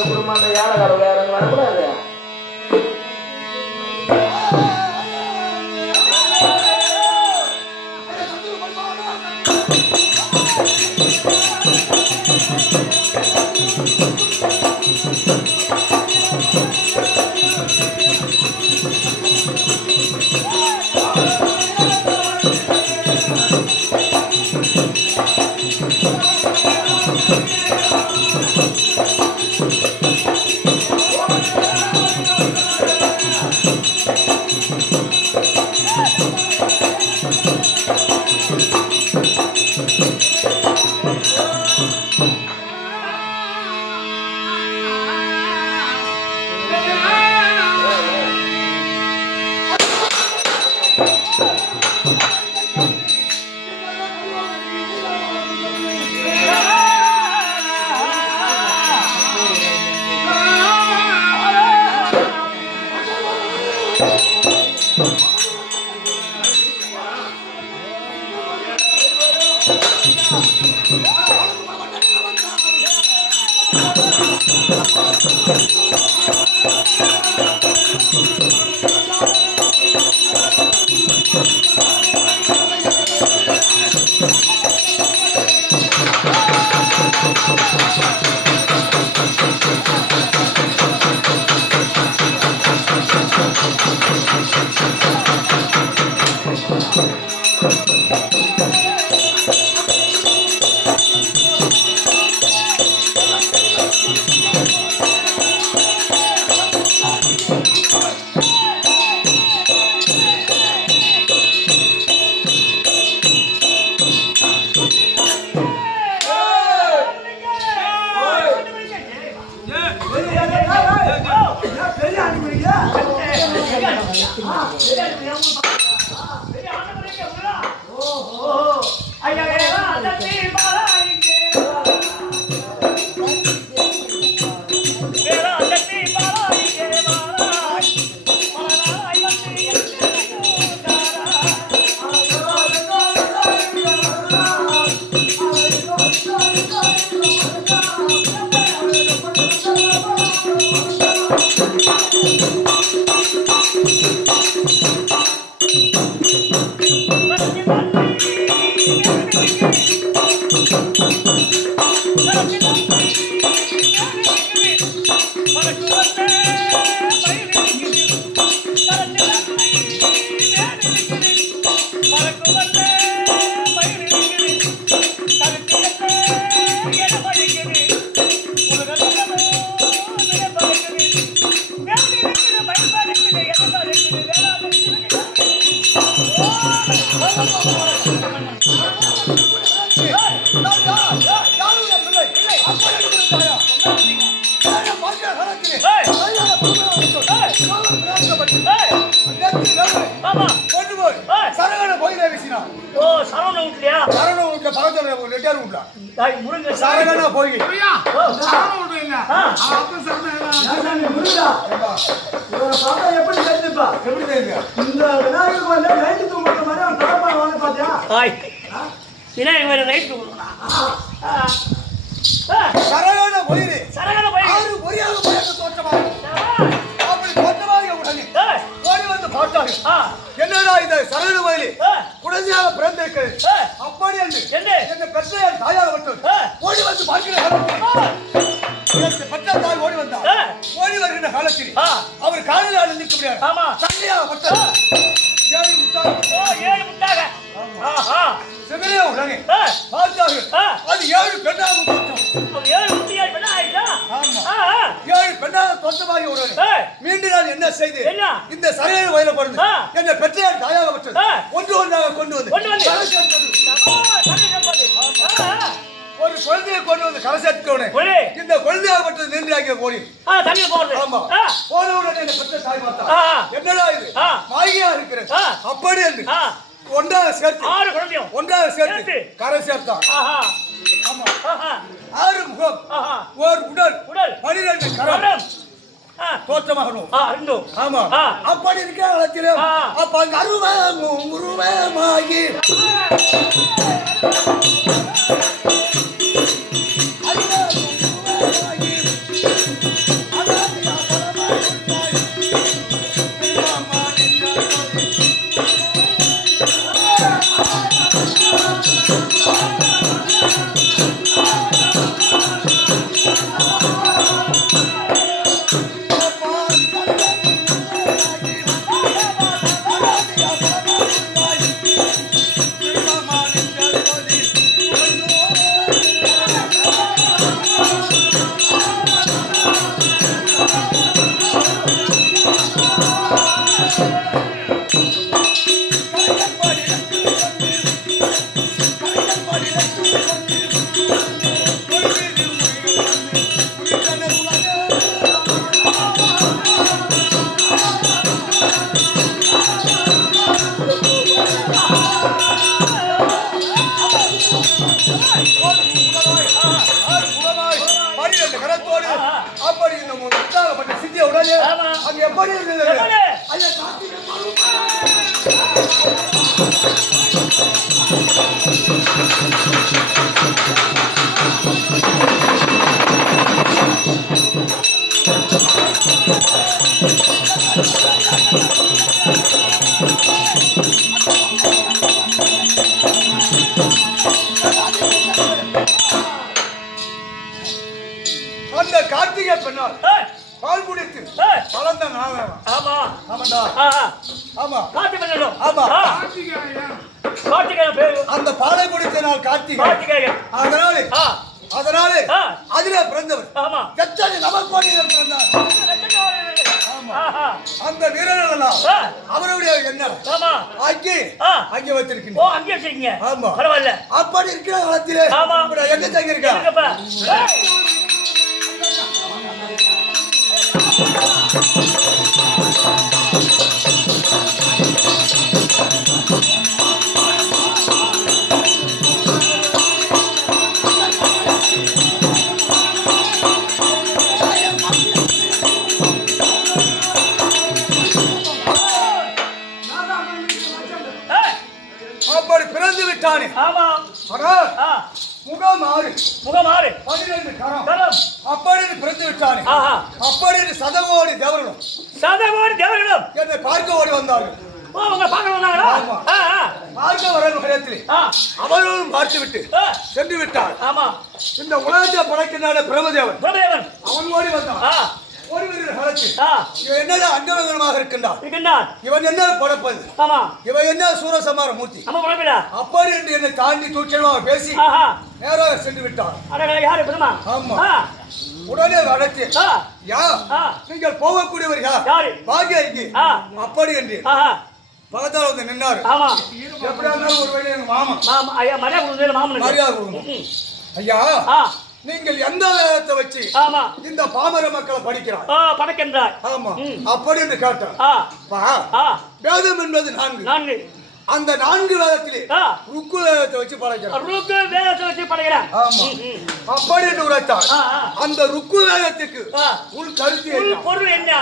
குடும்பம் யாரை வேற வரக்கூடாது. பெரிய அனுப்பிடுங்க எப்படி தெரிஞ்சுப்பா எப்படி தெரியுங்க இந்த விநாயகர் கோயில நைட்டு தூங்குற மாதிரி அவன் தரப்பான வாங்க பாத்தியா விநாயகர் நைட்டு சரகான போயிரு சரகான போய் ஆறு பொரியாக போய் தோற்றமாக அப்படி தோற்றமாக உடனே ஓடி வந்து பார்த்தாங்க என்னடா இது சரகான கோயிலு குழந்தையாக பிறந்திருக்கிறது அப்படி என்று என்ன பெற்ற தாயாக மட்டும் ஓடி வந்து பார்க்கிறேன் பட்ட தாய் ஓடி வந்தா ஓடி வருகின்ற காலத்தில் அவர் காலில் அணிந்திருக்க முடியாது தந்தையாக மட்டும் ஏழு முட்டாக சிவனே உடனே பார்த்தார்கள் அது 7 பெண்ணாக தோற்றம் 7 முட்டியால் பெண்ணா ஆயிட்டா ஆமா 7 பெண்ணாக தோற்றமாகி உடனே மீண்டும் நான் என்ன செய்து இந்த சரையை வயல படுது என்ன பெற்றார் தாயாக மட்டும் ஒன்று ஒன்றாக கொண்டு வந்து ஒரு குழந்தையை கொண்டு வந்து கரை சேர்த்துக்கோனே இந்த குழந்தையாகப்பட்டது நின்றாகிய போடி தண்ணி போடுறது ஆமா போன உடனே என்ன பெற்ற தாய் பார்த்தா என்னடா இது மாகியா இருக்கிறது அப்படி என்று ஒன்றாக சேர்த்து 6 குழந்தையும் ஒன்றாக சேர்த்து கரை சேர்த்தான் ஆமா 6 முகம் ஒரு உடல் 12 கரம் தோற்றமாகணும் ஆமா அப்படி இருக்கிற காலத்திலே அப்ப அங்க உருவமாகி அப்படி இந்த சித்திய உடனே அங்க எப்படி இருந்தது ஐயா அந்த கார்த்திகை பெண்ணால் பால் குடித்து வளர்ந்த நாள் ஆமா ஆமாண்டா ஆமா கார்த்திகேயன் ஆமா கார்த்திகேயன் பேரு அந்த பாலை குடித்த நாள் கார்த்திகேயன் அதனால அதிலே பிறந்தவர் ஆமா எத்தனை நவகோடியில் பிறந்தார் அந்த வீரர்கள் எல்லாம் அவருடைய என்ன அங்கே வச்சிருக்கீங்க அங்கே வச்சிருக்கீங்க ஆமா பரவாயில்ல அப்படி இருக்கிற காலத்திலே எங்க தங்கி இருக்கா முகமாறு 12 கரம் கரம் அப்படின்னு பிறந்து விட்டானே ஆஹா அப்படின்னு சதகோடி தேவர்களும் சதகோடி தேவர்களும் என்னை பார்க்க ஓடி வந்தார்கள். ஓ உங்க பார்க்க வந்தாங்களா ஆமா. ஆ பார்க்க வர நேரத்தில் ஆ அவர்களும் பார்த்து விட்டு ஆ சென்று விட்டார். ஆமா இந்த உலகத்தை படைக்கின்ற பிரமதேவன் பிரபேவன் அவன் ஓடி வந்தான். ஆ ஒருவரின் காலத்தில் ஆ இவன் என்னதான் அண்டவங்கமாக இருக்கின்றான். இருக்கின்றான் இவன் என்ன படைப்பது, ஆமா இவன் என்ன சூரசமார மூர்த்தி நம்ம பழப்பிடா அப்படி என்று என்னை தாண்டி தூக்கியமாக பேசி ஆஹா நேராக சென்று விட்டான். அட யாரு பெருமா ஆமா. ஆ உடனே அழைத்து ஆ யா ஆ நீங்கள் போகக்கூடியவர் யார் யாரு பாக்கிய இங்கே ஆ அப்படி என்று ஆஹா பக்கத்தால் வந்து நின்னாரு. ஆமா எப்படியா இருந்தாலும் ஒரு வேலை எங்க மாமன் மாமா ஐயா மரியாதை கொடுத்தது மாமனுக்கு மரியாதை கொடுக்கணும். ஐயா ஆ நீங்கள் எந்த வேதத்தை வச்சு ஆமா இந்த பாமர மக்களை படிக்கிறார். ஆ படக்கின்றாய் ஆமா அப்படி என்று கேட்டார். ஆ பா ஆ வேதம் என்பது 4. நான்கு அந்த 4 வேதத்திலே ஆ ருக்கு வேதத்தை வச்சு படைக்கிறார். ருக்கு வேதத்தை வச்சு படைக்கிறேன் ஆமா அப்படி என்று உரைத்தார். ஆ ஆ அந்த ருக்கு வேதத்துக்கு ஆ உள் கருத்து உள் என்ன பொருள் என்ன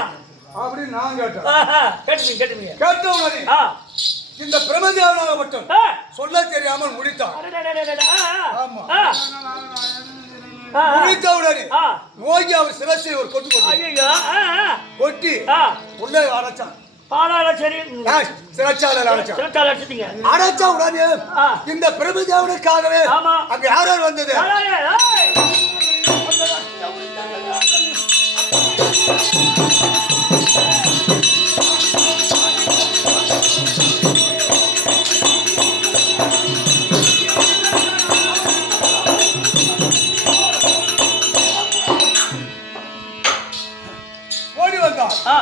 அப்படின்னு நான் கேட்டேன். ஆஹா கேட்டுப்பீங்க கேட்ட உடனே ஆ இந்த பிரமதேவனாக மட்டும் ஆ சொல்ல தெரியாமல் முடித்தார். அடடடடடட. ஆமா. ஆ ஆ முடித்த உடனே ஆ நோக்கி அவர் சிரசை ஒரு கொட்டு கொட்டி ஐயோ ஆ ஆ கொட்டி ஆ உள்ளே அடைச்சான். பாதாள சரி சிறைச்சாலையில் அடைச்சான். சிறத்தால அடிச்சிட்டீங்க அடைச்ச உடனே ஆ இந்த பிரபுதேவனுக்காகவே ஆமா. அங்க யார் வந்தது யாராரு? ஏய்! ஓடி வந்தார். ஆ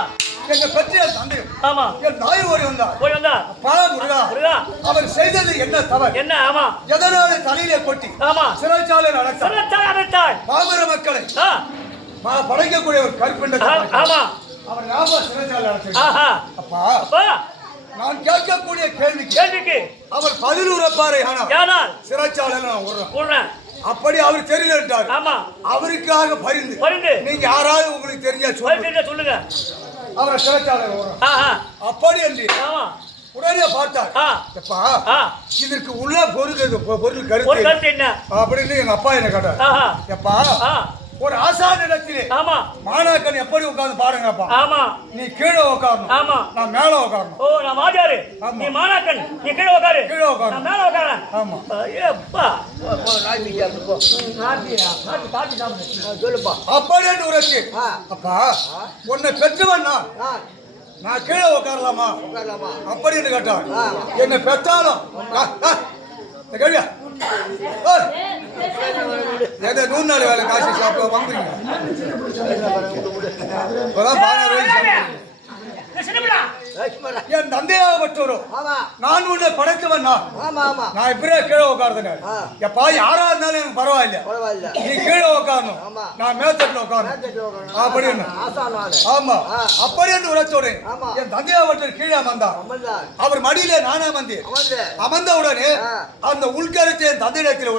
என்னை பற்றிய தந்தை ஆமா என் தாய் ஓடி வந்தார். போய் வந்தா பல முருகா முருகா அவர் செய்தது என்ன தவறு, என்ன ஆமா எதனால தலையிலே கொட்டி ஆமா சிறைச்சாலையில் அடைத்தார். சிறத்தால் அடைத்தாய் பாமர மக்களை ஆ படைக்கக்கூடிய ஒரு கற்பிண்ட ஆமா அவர் ஞாபகம் சிறைச்சாலையில் அடைச்சார். ஆஹா அப்பா அப்பா நான் கேட்கக்கூடிய கேள்விக்கு கேள்விக்கு அவர் பதில் உரைப்பாரே ஆனால் யானால் சிறைச்சாலையில் நான் விடுறேன். சொல்றேன் அப்படி அவர் தெரியலன்றார். ஆமா அவருக்காக பரிந்து பரிந்து நீங்க யாராவது உங்களுக்கு தெரிஞ்சா சொல்லுங்க. சொல்லுங்க சொல்லுங்க அவரை சிறைச்சாலையில் விடுறோம். ஆஹா அப்படி என்று ஆமா உடனே பார்த்தார். ஆ எப்பா ஆ இதற்கு உள்ள பொருள் ஒரு கருத்து கருத்து என்ன அப்படின்னு எங்க அப்பா என்ன கேட்டார். ஆஹா எப்பா ஆ ஒரு ஆசான் இடத்திலே ஆமா மாணாக்கன் எப்படி உட்கார்ந்து பாருங்கப்பா. ஆமா நீ கீழே உட்காரணும், ஆமா நான் மேல உட்காரணும். ஓ நான் வாத்தியாரு ஆமா. நீ மாணாக்கன் நீ கீழே உட்காரு கீழே உட்காரு. நான் மேல உட்காரேன் ஆமா. ஐயப்பா சொல்லுப்பா அப்படின்னு உரைச்சு அப்பா உன்னை பெற்றவன் நான் கீழே உட்காரலாமா அப்படின்னு கேட்டான். என்னை பெற்றாலும் இந்த கேள்வியா ஏதோ 100 நாள் வேலை காசு சாப்பிட வாங்குறீங்க. இப்பதான் 16 வயசு சாப்பிடுறீங்க. என் தந்தையாகப்பட்டவரும் நான் உன்னை படைத்தவன் நான் இப்படியே கீழே உட்கார்ந்தேன். எப்பா யாரா இருந்தாலும் எனக்கு பரவாயில்ல, நீ கீழே உட்காரணும், நான் மேத்தட்டுல உட்காரணும் அப்படின்னு. ஆமா அப்படி என்று உரைச்சோடு என் தந்தையாகப்பட்டவர் கீழே அமர்ந்தார். அவர் மடியிலே நானே அமர்ந்த உடனே அந்த உள்கருத்தை என் தந்தையிடத்தில்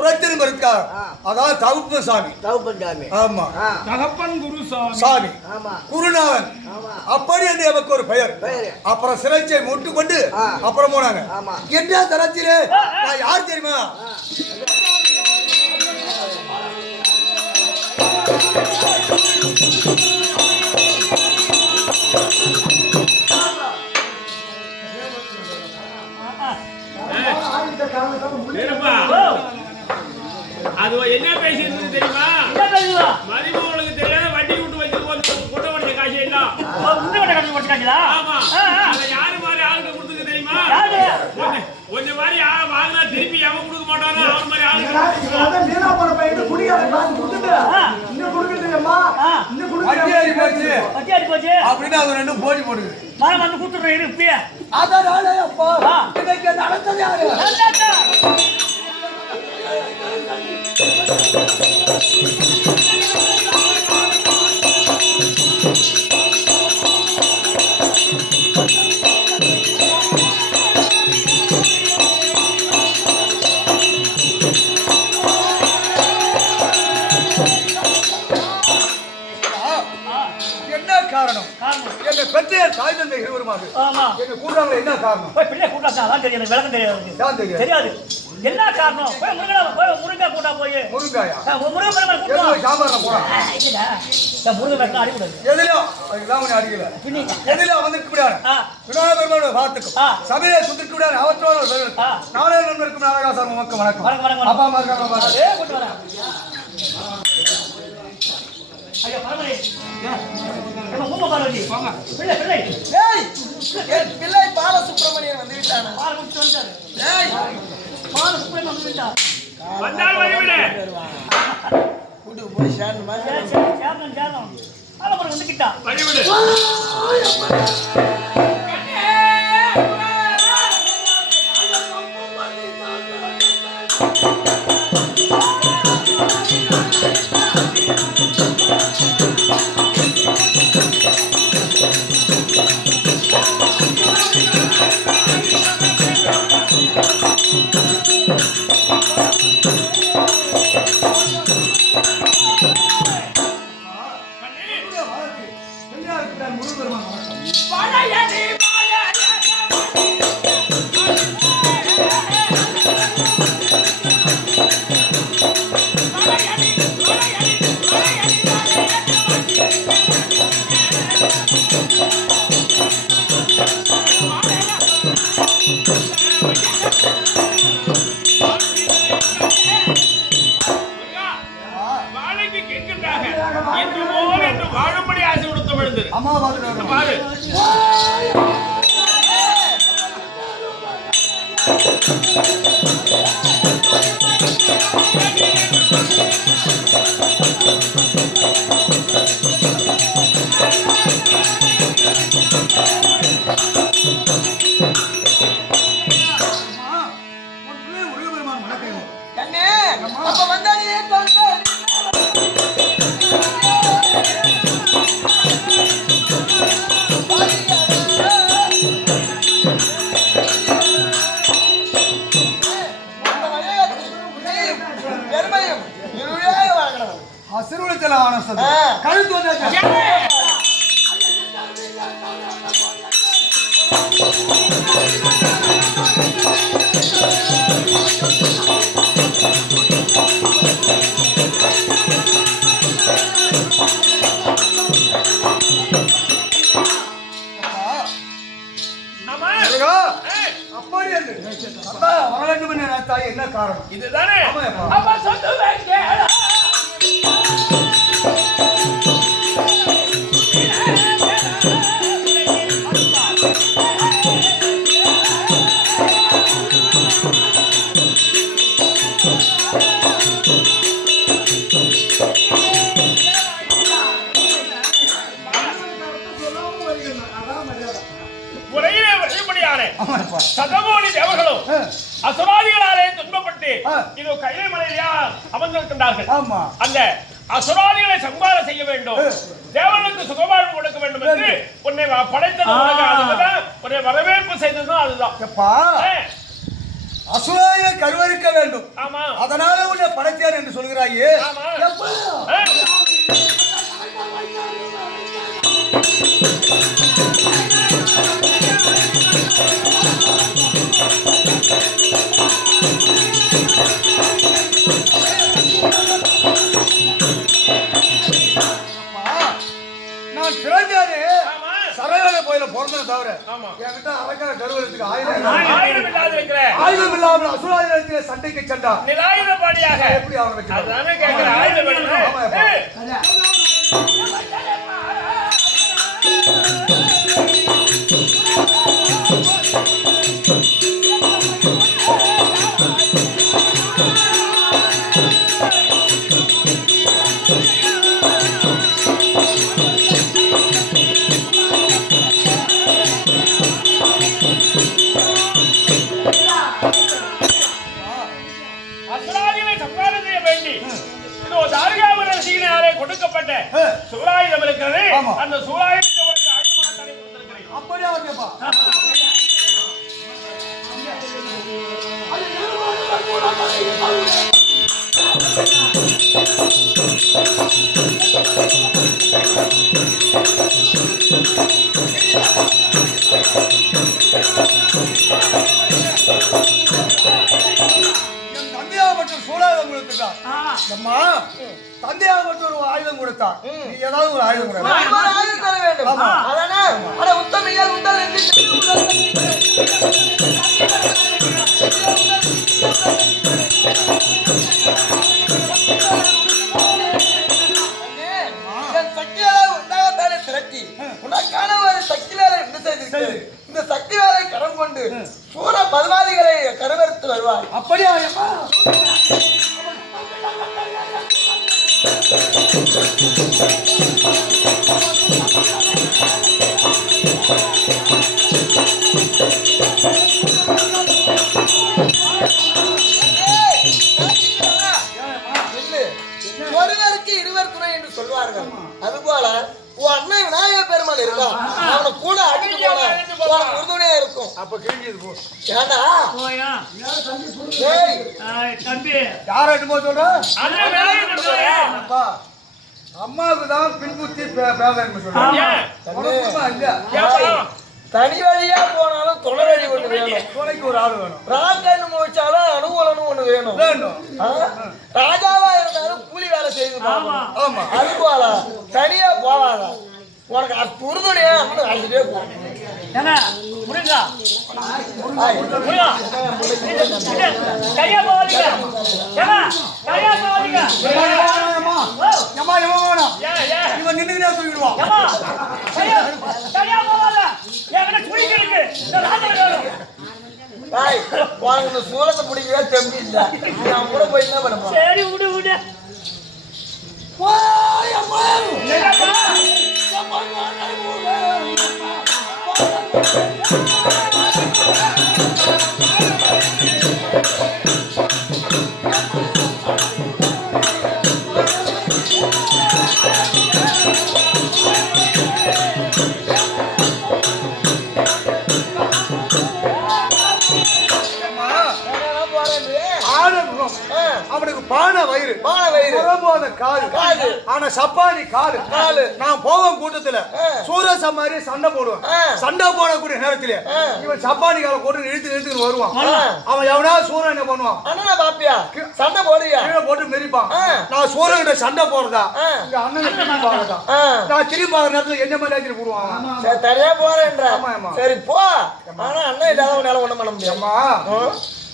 உரைத்திலும் இருக்கார். அதான் தகுப்பு சாமி. ஆமா தகப்பன் குரு சாமி குருநாதன் அப்படி என்று எனக்கு ஒரு பெயர். அப்புறம் சிறைச்சை முட்டு கொண்டு அப்புறம் போனாங்க. என்ன தரத்திலே நான் யார் தெரியுமா? அது என்ன பேசிட்டு தெரியுமா? என்ன தெரியுமா மதிமூலுக்கு தெரியாத வட்டி விட்டு வச்சு குட்ட வண்டி காசு எல்லாம். உண்டவட கட்டி போட்டுட்டாங்களா ஆமா அதை யாரு மாதிரி ஆளுக்கு கொடுத்துக்க தெரியுமா? யாரு கொஞ்சம் மாதிரி வாங்கினா திருப்பி எவன் கொடுக்க மாட்டானோ அவன் மாதிரி ஆளுக்கு வீணா போன பையன் குடிக்காத காசு கொடுத்துட்டு இன்னும் கொடுக்கலையம்மா, இன்னும் கொடுக்கலையே பத்தியாடி போச்சு அப்படின்னு அது ரெண்டும் போட்டி போடுது. மரம் வந்து கூட்டுறேன் இரு இப்பயே அதனால அப்பா இன்னைக்கு நடந்தது யாரு? என்ன காரணம்? என்னை பெற்ற தாய் தந்தை இருவருமாக ஆமா என்ன கூட்டாங்களே என்ன காரணம்? போய் பிள்ளை கூட்டாச்சா அதான் தெரியும், விளக்கம் தெரியாது யார் தெரியும்? தெரியாது என்ன காரணம்? போய் முருங்கை கூட்டா போய் முருங்காயா முருங்கை பெருமாள் கூட்டம் சாம்பார்ல போடா முருங்கை வெட்டம் அடிக்கூடாது. எதுலயும் அதுதான் உன்னை அடிக்கல எதுலயும் வந்துருக்க முடியாது விநாயகர் பெருமாளோட பார்த்துக்கும் சபையை சுத்திருக்க முடியாது அவற்றோட நாளே நண்பருக்கும் நாடகாசாரம் உமக்கு வணக்கம் அப்பா அம்மா இருக்காங்க கூட்டு வரேன். ஐயா பரமரே மூங்க பார்வதி பிள்ளை பிள்ளை பிள்ளை பாலசுப்ரமணியன் வந்து விட்டானா பால் குடிச்சு வந்தாரு. பாலசுப்ரமணியன் வந்து விட்டார். வந்தால் வழிவிடு. கூட்டுக்கு போய் சேரணுமா சேரணும் பாலபுரம் வந்துக்கிட்டா வழிவிடு. வாழைக்கு கெங்குண்டாக என்று போல் என்று வாழும்படி ஆசை கொடுத்து விழுந்து அம்மா பார்த்து பாரு. கண்ணே அப்ப வந்தானே பெருமையும் இருளாக வாழ்கிறவன் அசுரூலத்தில் ஆனந்தம் கழுத்து வந்தாச்சு ஆமா. ஏய், அப்படி என்று அப்பா வர வேண்டும் என்று நினைத்தாய் என்ன காரணம் இதுதானே ஆமாப்பா. அப்பா சொல்லுவேன் கேளா. முறையிலே வழிபடியானே ஆமாப்பா சதகோடி தேவர்களும் அசுராதிகளாலே துன்பப்பட்டு ஆ. இதோ கைலை மலையிலா அமர்ந்திருக்கின்றார்கள். ஆமா அந்த அசுராதிகளை சம்பாரம் செய்ய வேண்டும், தேவனுக்கு சுகவாழ்வு கொடுக்க வேண்டும் என்று உன்னை படைத்தது உனக்கு. அதுதான் உன்னை வரவேற்பு செய்ததும் அதுதான். எப்பா அசுராயை கருவறுக்க வேண்டும் ஆமா அதனால உன்னை படைத்தார் என்று சொல்கிறாயே ஆமா. எப்பா? ஆ. நான் பிறந்தானே ஆமா. சரவேல கோயில பிறந்தது தவிர ஆமா. என்கிட்ட அரக்கர கருவறுக்கு ஆயுதம் ஆயுதம் இல்லாது இருக்கிற ஆயுதம் இல்லாமல் அசுராயுதத்திலே சண்டைக்கு சென்றா நிலாயுதபாடியாக எப்படி அவனை வைக்கிறான்? அதுதானே கேட்கிற ஆயுதம் வேணுமே. ஆமாப்பா. ஏய், அசுராதிகளை சம்ஹாரம் செய்ய வேண்டி இதோ தாரிகாபுர ரசிகனாலே கொடுக்கப்பட்ட சூராயுதம் இருக்கிறது. ஆமா. அந்த சூராயுதத்தை உனக்கு ஆயுதமாகத்தானே கொடுத்திருக்கிறேன். அப்படியே ஓகேப்பா தந்தையாகப்பட்ட ஒரு ஆயுதம் கொடுத்தா நீ ஏதாவது ஒரு ஆயுதம் கொடு. நான் ஒரு ஆயுதம் தர வேண்டும். அதனால் அட உத்தமிகள் உண்டல் என்று என் சக்தியால உண்டாகத்தானே திரட்டி உனக்கான ஒரு சக்தி வேலை என்ன செய்திருக்கிறது? இந்த சக்தி வேலை கடன் கொண்டு சூர பதுமாதிகளை கருவறுத்து வருவார். அப்படியா? ஒருவருக்கு இருவர் துணை என்று சொல்வார்கள். அதுபோல உன் அண்ணன் விநாயக பெருமாள் இருக்கான். அவனை கூட அடிச்சு போன உறுதுணையா இருக்கும். அப்ப கிழிஞ்சது போ. ஏண்டா போயா ஏய் தம்பி யார எட்டு போக சொல்ற? அண்ணன் விநாயகர் சொல்றேன். அப்பா அம்மாவுக்கு தான் பின்புத்தி பேசன்னு சொல்றாங்க. இல்ல தனி வழியா போனாலும் துணை வழி ஒண்ணு வேணும். துணைக்கு ஒரு ஆள் வேணும். ராக்கன்னு முடிச்சாலும் அனுகூலனும் ஒண்ணு வேணும். வேணும். ராஜாவா இருந்தாலும் கூலி வேலை செய்து பார்க்கணும். ஆமா. அது போல தனியா போவாத. உனக்கு அது உறுதுணையா அழைச்சிட்டே போ. ஏங்க முருங்கா முருங்கா கையா போவாதீங்க. ஏங்க கையா போவாதீங்க. ஏமா வேணும். ஏன் இவன் நின்னுக்கிட்டே தூக்கிடுவான். ஏமா கையா போவாத. ஏங்க குளிக்க இருக்கு. இந்த ராஜா வேணும். டேய் உனக்கு சூரத்தை பிடிக்கவே தெம்பி இல்ல. நீ அவன் கூட போய் என்ன பண்ண போற? சரி விடு விடு. அவனுக்கு பானை வயிறு காது காது. ஆனா சப்பானி காலு காலு. நான் போவேன் கூட்டத்துல சூரச மாதிரி சண்டை போடுவேன். சண்டை போடக்கூடிய நேரத்துல இவன் சப்பானி காலை போட்டு இழுத்து வருவான். அவன் எவனா சூரன் என்ன பண்ணுவான்? அண்ணா பாப்பியா சண்டை போடுறியா? கீழே போட்டு மெரிப்பான். நான் சூரன் கிட்ட சண்டை போடுறதா இங்க அண்ணன் திரும்பி பாக்குறதா நான் திரும்பி பாக்குற நேரத்துல என்ன மாதிரி போடுவான். சரி தனியா போறேன்ற. ஆமா, ஆமா. சரி போ. ஆனா அண்ணன் இல்லாத உன்னால ஒண்ணும் பண்ண முடியாமா?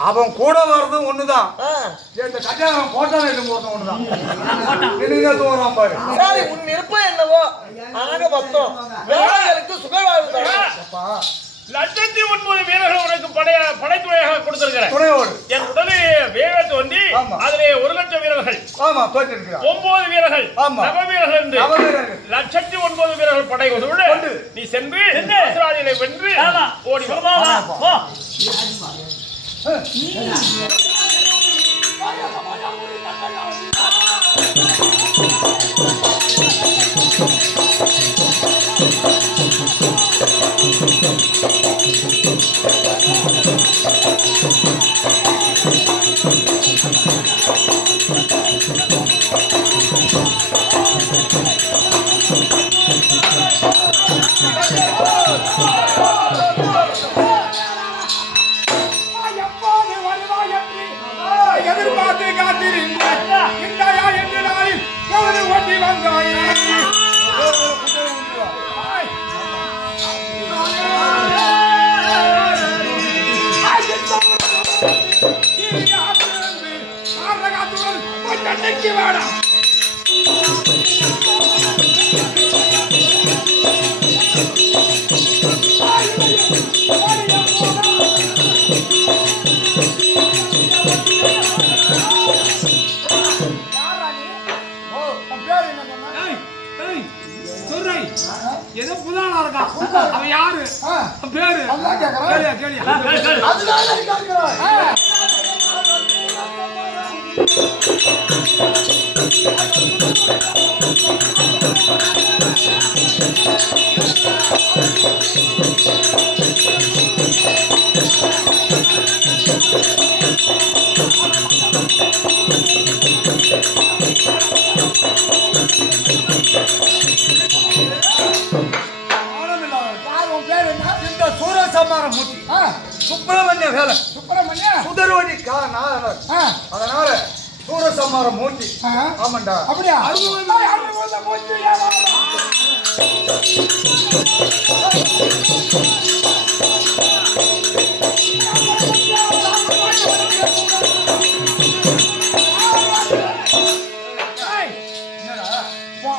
அவன் கூட வர்றதும் ஒண்ணுதான். இந்த கல்யாணம் போட்டோ எடுத்து போறதும் ஒண்ணுதான். தூங்குறான் பாரு. சரி உன் விருப்பம் என்னவோ ஆக மொத்தம் வேலைகளுக்கு சுகவாழ்வு தரேன். லட்சத்தி 9 வீரர்கள் உனக்கு படைத்துறையாக கொடுத்திருக்கிறேன். துணையோடு என் உடனே வேகத்து வந்து ஆமா. அதிலே 1,00,000 வீரர்கள், ஆமா தோற்று இருக்கிறான். 9 வீரர்கள், ஆமா. நவ வீரர்கள் என்று நவவீரர்கள். லட்சத்தி 9 வீரர்கள் படை கொண்டு நீ சென்று அசுராதிகளை வென்று ஓடி வா. போ. எதிர்பார்த்து காத்திருந்தேன் இந்தாயா என்று நாளில் கவலை ஓட்டி வந்தாயே. வேடா ஏதோ புதானா இருக்கான். அவன் யாரு? பேரு சுப்பிரமணிய வேலை சுதர்வடி அதனால சூரசம்மார மூர்த்தி. ஆமாண்டா. அப்படியா? அறுபது மூச்சு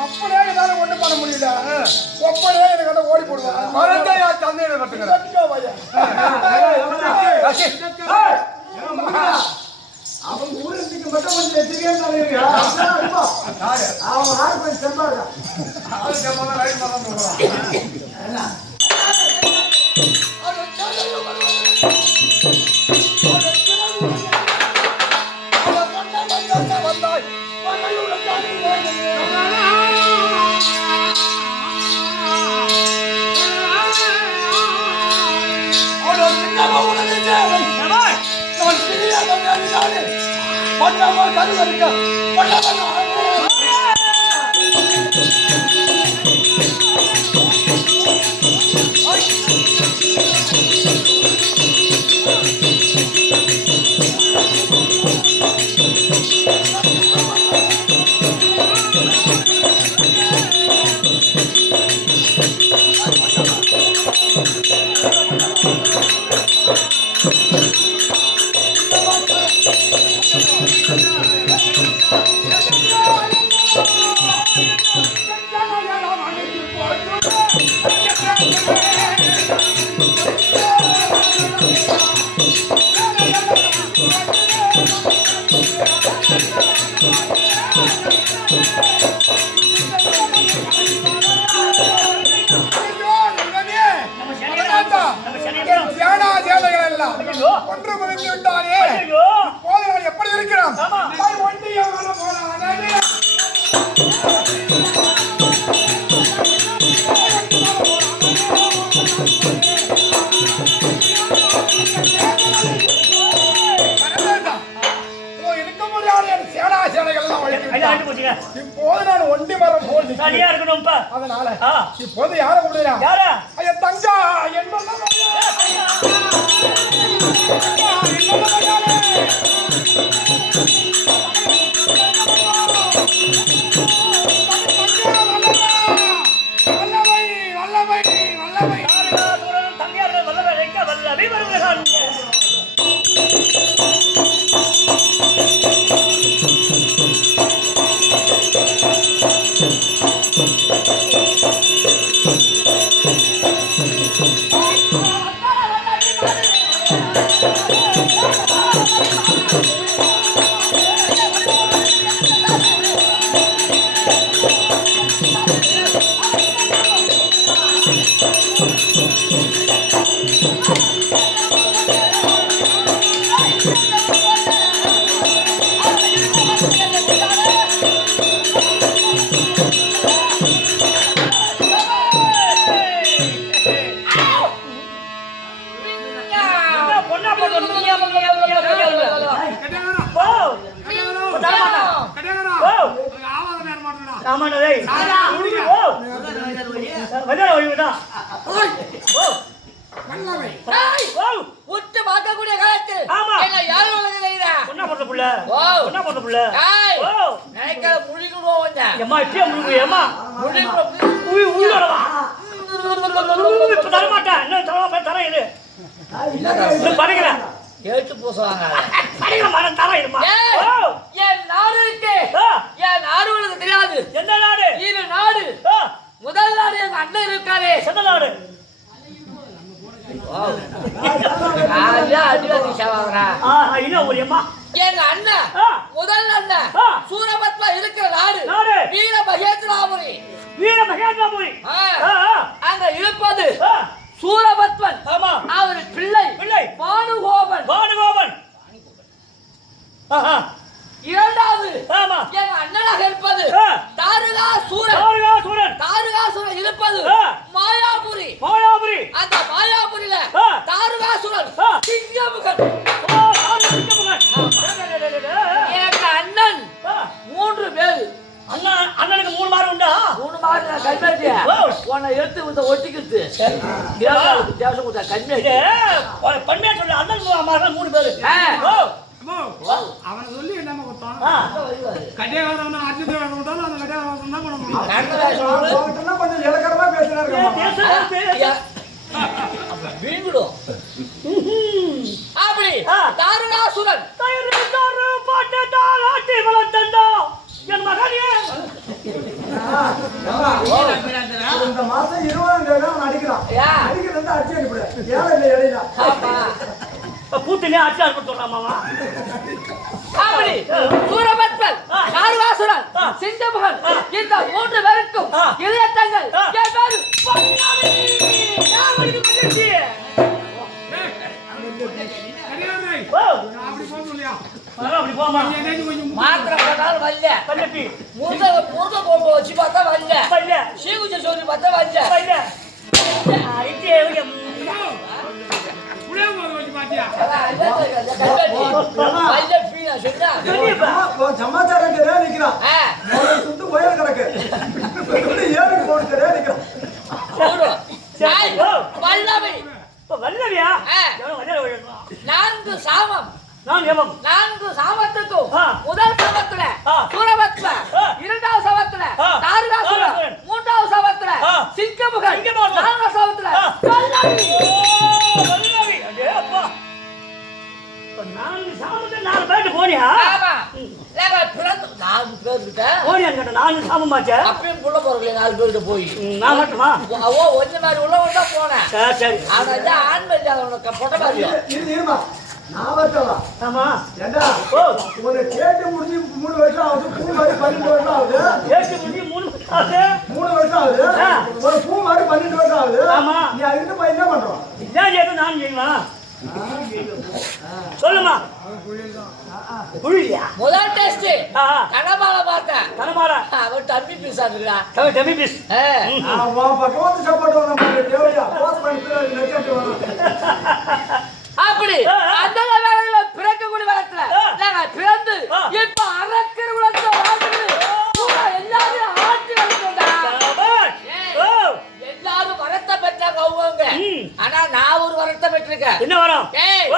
அப்படியே என்னால ஒண்ணும் பண்ண முடியல. ஒப்பனே எனக்கு ஓடி போடுவான். மரத்தையா தந்தையில கட்டுங்க. அவன் ஊருக்கு மட்டும் கொஞ்சம் எச்சரிக்கையா அவன் ஆறு பேர் செம்பாரு ஒன்று குறைந்து விட்டானே. போது நான் எப்படி இருக்கிறான்? இருக்க முடியாத சேனா சேனைகள் இப்போது நான் ஒண்டி மரம் போல் தனியா இருக்கணும். அதனால இப்போது யாரை கூப்பிடுறா? ஐயா தங்கா என்பதான் உத்து பார்க்கக்கூடிய காலத்தில் யாரும் கேட்டு பூசுவாங்க. என் நாடு இருக்கு, என் நாடு உனக்கு தெரியாது. எந்த நாடு? இது நாடு. முதல் நாடு எங்க அண்ணன் இருக்காரு. எந்த நாடு? எங்க அண்ணன் முதல் அண்ணன் சூரபத்மா இருக்கிற நாடு வீர மகேந்திராபுரி. வீர மகேந்திராபுரி அங்க இருப்பது சூரபத்மன். அவர் பிள்ளை பானுகோபன். இரண்டாவது எங்க அண்ணனாக இருப்பது தாருகாசூரன். தாருகாசூரன் இருப்பது மாயாபுரி. அந்த மாயாபுரியில தாருகாசூரன் சிங்கமுகன். எங்க அண்ணன் 3 பேர். அண்ணனுக்கு 3 மாறு உண்டா? 3 மாறு கண்மேட்டி உன்னை எடுத்து ஒட்டிக்கிட்டு தேசம் கண்மேட்டி பண்மையா சொல்ல. அண்ணன் 3 பேரு அவனை சொல்லி என்ன கொடுத்தான் ஆ. கட்டியகாரன் அர்ஜுன் விட்டாலும் அந்த கட்டியகாரன் தான் பண்ண முடியும் நடந்த வேஷம் கொஞ்சம் இலக்கரமா பேசுறாரு வீழ்விடும் அப்படி ஆ. தாருணாசுரன் பாட்டு வளர்த்தண்டா என் மகனே இந்த மாசம் 20ஆம் தேதி அவன் அடிக்கிறான் யா. அடிக்கிறது அடிச்சு அனுப்பிடு ஏழை இல்லை இடையில ஆமா பூத்தினே அச்சார் கொடுத்துடலாம் மாமா அப்படி சூரபத்மன் தாருணாசுரன் சிங்கமுகன் இந்த 3 பேருக்கும் இளையத்தங்கள் என் பேரு பொன்னாமி. ஓ அப்படி போமா மாத்திரை போட்டாலும் வரல பல்லப்பி முருக கோம்பு வச்சு பார்த்தா வரல பல்ல சீகுச்ச சொல்லி பார்த்தா வரல பல்ல ஐயே சமாச்சாரம் நிக்கிறான் சுட்டு உயர் கிடக்கு ஏழுக்கு போட்டு நிக்கிறான் வல்லமை வல்லவியா நான்கு சாமம் நான் ஏவம் 4 சாமத்துக்கும் ஆ. முதல் சாமத்துல ஆ. சூரபத்ம ஆ. 2வது சாமத்துல ஆ. தாருகாசுரன் தாருகாசுரன் 3வது சாமத்துல ஆ. சிங்கமுகன் சிங்கமுகன் 4வது சாமத்துல ஆ. வல்லமை. வல்லவி அடே அப்பா நான் சாமத்தை 4 பேட்டு போனியா ஆமா நாங்க பிறந்து 4 பேர்கிட்ட போனியா கேட்ட 4 சாமமாச்சே அப்பயும் புள்ள போறல 4 பேர்கிட்ட போய் நான் மட்டுமா அவோ ஒண்ணு மாதிரி உள்ளவன் தான் போனேன் சரி ஆனா இந்த ஆண் மேல அவனுக்கு பொட்ட மாதிரியும் இருமா நான் வரட்டவா ஆமா ஏண்டா ஓ ஒரு கேட்டு முடிஞ்சு 3 வருஷம் ஆகுது பூ மாதிரி 12 வருஷம் ஆகுது ஏசி முடி 3 ஆகுது 3 வருஷம் ஆகுது ஆ. ஒரு பூ மாதிரி 12 வருஷம் ஆகுது ஆமா. நீ அதுக்கு போய் என்ன பண்றோம் இதான் ஏதோ நான் செய்வேன் சொல்லுமா புரியலையா முதல் டெஸ்ட் ஆ கனபால பார்த்தேன் கனமாரா அவன் தம்பி பீஸா இருக்கா டமி பீஸ் அவன் பக்கவாத்து சப்போர்ட் வர மாதிரி தேவையா போஸ்ட் பண்ணி நெக்கட்டு வர அப்படி அந்த வேளையில பிறக்கக்கூடிய வளத்துல நாங்க பிறந்து இப்ப அரக்கர் குலத்துல வாழ்ந்துட்டு எல்லாரும் ஆட்சி வளர்ந்தோம்டா. எல்லாரும் வரத்தை பெற்றாங்க அவங்க. ஆனா நான் ஒரு வரத்தை பெற்றிருக்கேன். என்ன வரும் ஏய்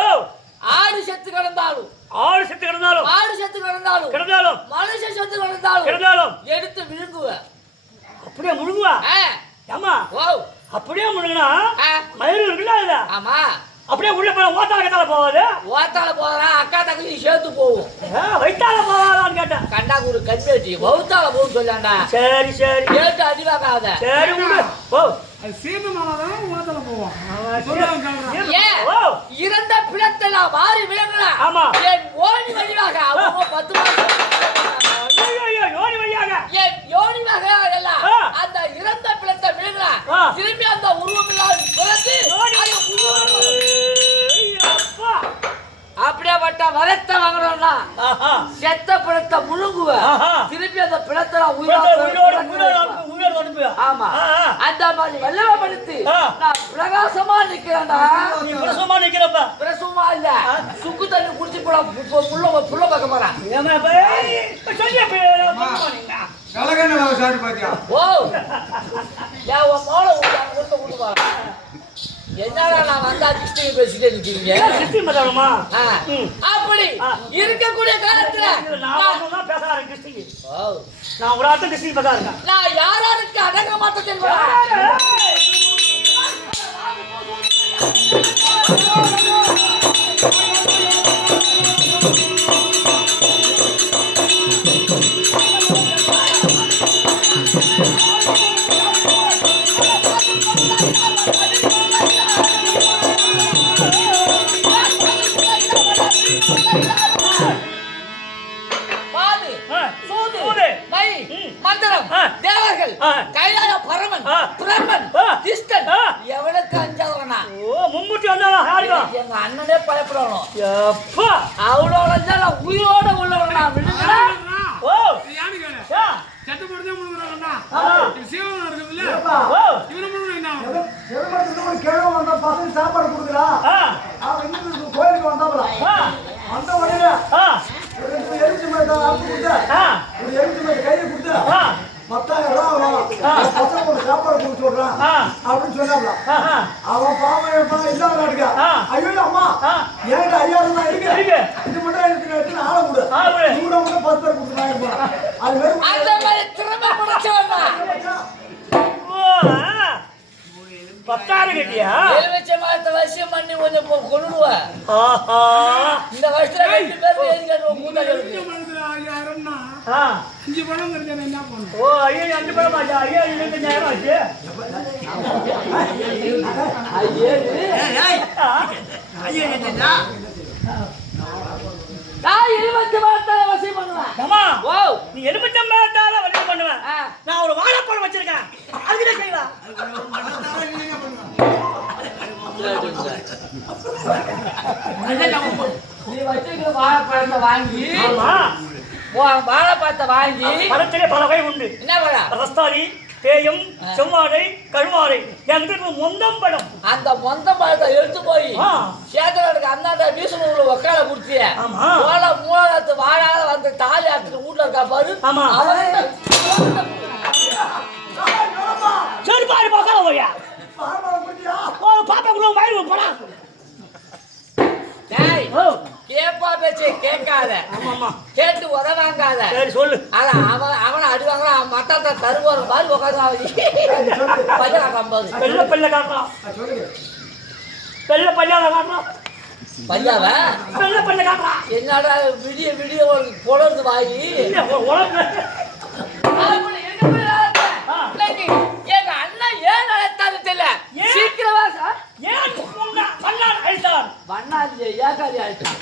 ஆடு செத்து கிடந்தாலும் ஆடு செத்து கிடந்தாலும் ஆடு செத்து கிடந்தாலும் கிடந்தாலும் மனுஷன் செத்து கிடந்தாலும் கிடந்தாலும் எடுத்து விழுங்குவேன். அப்படியே முழுங்குவா ஏமா ஓ அப்படியே முழுங்கினா மயிறு இருக்குல்ல அதுல ஆமா அப்படியே உள்ள போய் ஓத்தால கத்தால போவாது ஓத்தால போறா அக்கா தங்கச்சி சேர்த்து போவோம். வைத்தால போவாதான்னு கேட்டேன் கண்டா கூட கண்மேட்டி வவுத்தால போகும் சொல்லாண்டா. சரி சரி கேட்டு அடிவாக்காத. சரி விடு ஓ அது சீமமானதான் ஓதல போவோம் ஏன் இறந்த பிணத்தை நான் மாறி விளங்குறா. ஆமா. என் ஓனி வழியாக அவங்க 10 மாசம் யோனி வழியாக என் யோனி வகையாக எல்லாம் அந்த இறந்த பிணத்தை விளங்குறா. திரும்பி அந்த உருவம் இல்லாத பிறந்து அப்படியேப்பட்ட வரத்தை வாங்கணும்னா செத்த பிணத்தை முழுங்குவேன். திருப்பி அந்த பிணத்தை ஆமா அந்த மாதிரி வெள்ளப்படுத்தி நான் பிரகாசமா நிக்கிறேன்டா. நீ பிரசவமா நிக்கிறப்ப பிரசவமா இல்ல சுக்கு தண்ணி குடிச்சு புள்ள பார்க்க போறேன். கலகண்ண சாப்பிட்டு பாத்தியா ஓ ஏன் உன் மோளை விட்டு வா. என்னடா நான் வந்தா கிருஷ்ணகிரி பேசிட்டே நிக்கிறீங்க. அப்படி இருக்கக்கூடிய காலத்துல நான் ஒரு ஆட்டம் கிருஷ்ணகிரி பதா இருக்கேன். நான் யாராருக்கு அடங்க மாட்டேன் தெரியுமா? மந்திரம் தேவர்கள் கைலாய பரமன் பிரம்மன் கிருஷ்ணன் எவனுக்கு அஞ்சாதவனா மும்மூர்த்தி வந்தாலும் எங்க அண்ணனே பயப்படணும். அவனோட நான் உயிரோட உள்ளவனா விடுங்களா. ஓ சட்டை போடுறதே முழுங்குறாங்கண்ணா சிவன் இருக்குதுல்ல இவனை முழுங்க கிழமை வந்தா பசங்க சாப்பாடு கொடுக்குறா அவன் இன்னும் கோயிலுக்கு வந்தாப்புல வந்த உடனே ஒரு எரிச்சு மேட்டை கொடுத்து ஒரு எரிச்சு மேட்டை கையை கொடுத்து 10,000 பசங்க ஒரு சாப்பாடு கொடுத்து விடுறான் அப்படின்னு சொன்னாப்ல. அவன் பாவம் இல்லாத நாட்டுக்கா ஐயோ அம்மா ஏன்டா 5,000 தான் இருக்கு இது மட்டும் எனக்கு கூட கூட பஸ்தர் கொடுத்துறாங்க அது வெறும் அந்த மாதிரி திறமை படைச்சவனா பத்தாறு கட்டியா எலுமிச்சை மாத்த வசியம் பண்ணி கொஞ்சம் கொள்ளுவ இந்த வருஷத்துல 2 பேர் எதுக்கு மூத்தாடி ஓ ஐயா 5 பழம் ஆச்சா ஐயா 25,000 ஆச்சு நான் எலுமிச்சை மாத்த வசியம் பண்ணுவேன் அம்மா ஓ நீ எலுமிச்சை மாத்தால வசியம் பண்ணுவேன் நான் ஒரு வாழைப்பழம் வச்சிருக்கேன் அதுல செய்யலாம் நீ வச்சிருக்கிற வாழைப்பழத்தை வாங்கி ஆமா வாழைப்பழத்தை வாங்கி பழத்திலே பல வகை உண்டு என்ன பழம் ரஸ்தாளி தேயம் செவ்வாழை கருவாழை என்கிட்ட மொந்தம் பழம் அந்த மொந்த பழத்தை எடுத்து போய் சேதனுக்கு அண்ணாட்ட வீசனூர்ல உக்கால குடுத்திய ஆமா மூலத்து வாழாத வந்து தாலி ஆத்துட்டு வீட்டுல இருக்கா பாரு ஆமா சரி பாரு பக்கம் போயா பாப்பா கூட மயிறு போடா டேய் கேப்பா பேச்சே கேட்காத கேட்டு உதவாங்காத சரி சொல்லு அவனை அடிவாங்க மத்தாத்த தருவாரு மாதிரி உட்காந்து பையன் காக்காம்பாரு வெள்ள பல்ல காட்டுறான் வெள்ள பையாவை காட்டுறான் பையாவ வெள்ள பல்ல காட்டுறான் என்னடா விடிய விடிய பொழந்து வாங்கி எங்க அண்ணன் ஏன் நடத்தாரு தெரியல சீக்கிரமா சார் ஏன் பண்ணார் அழித்தார் பண்ணாது ஏகாதி ஆயிட்டான்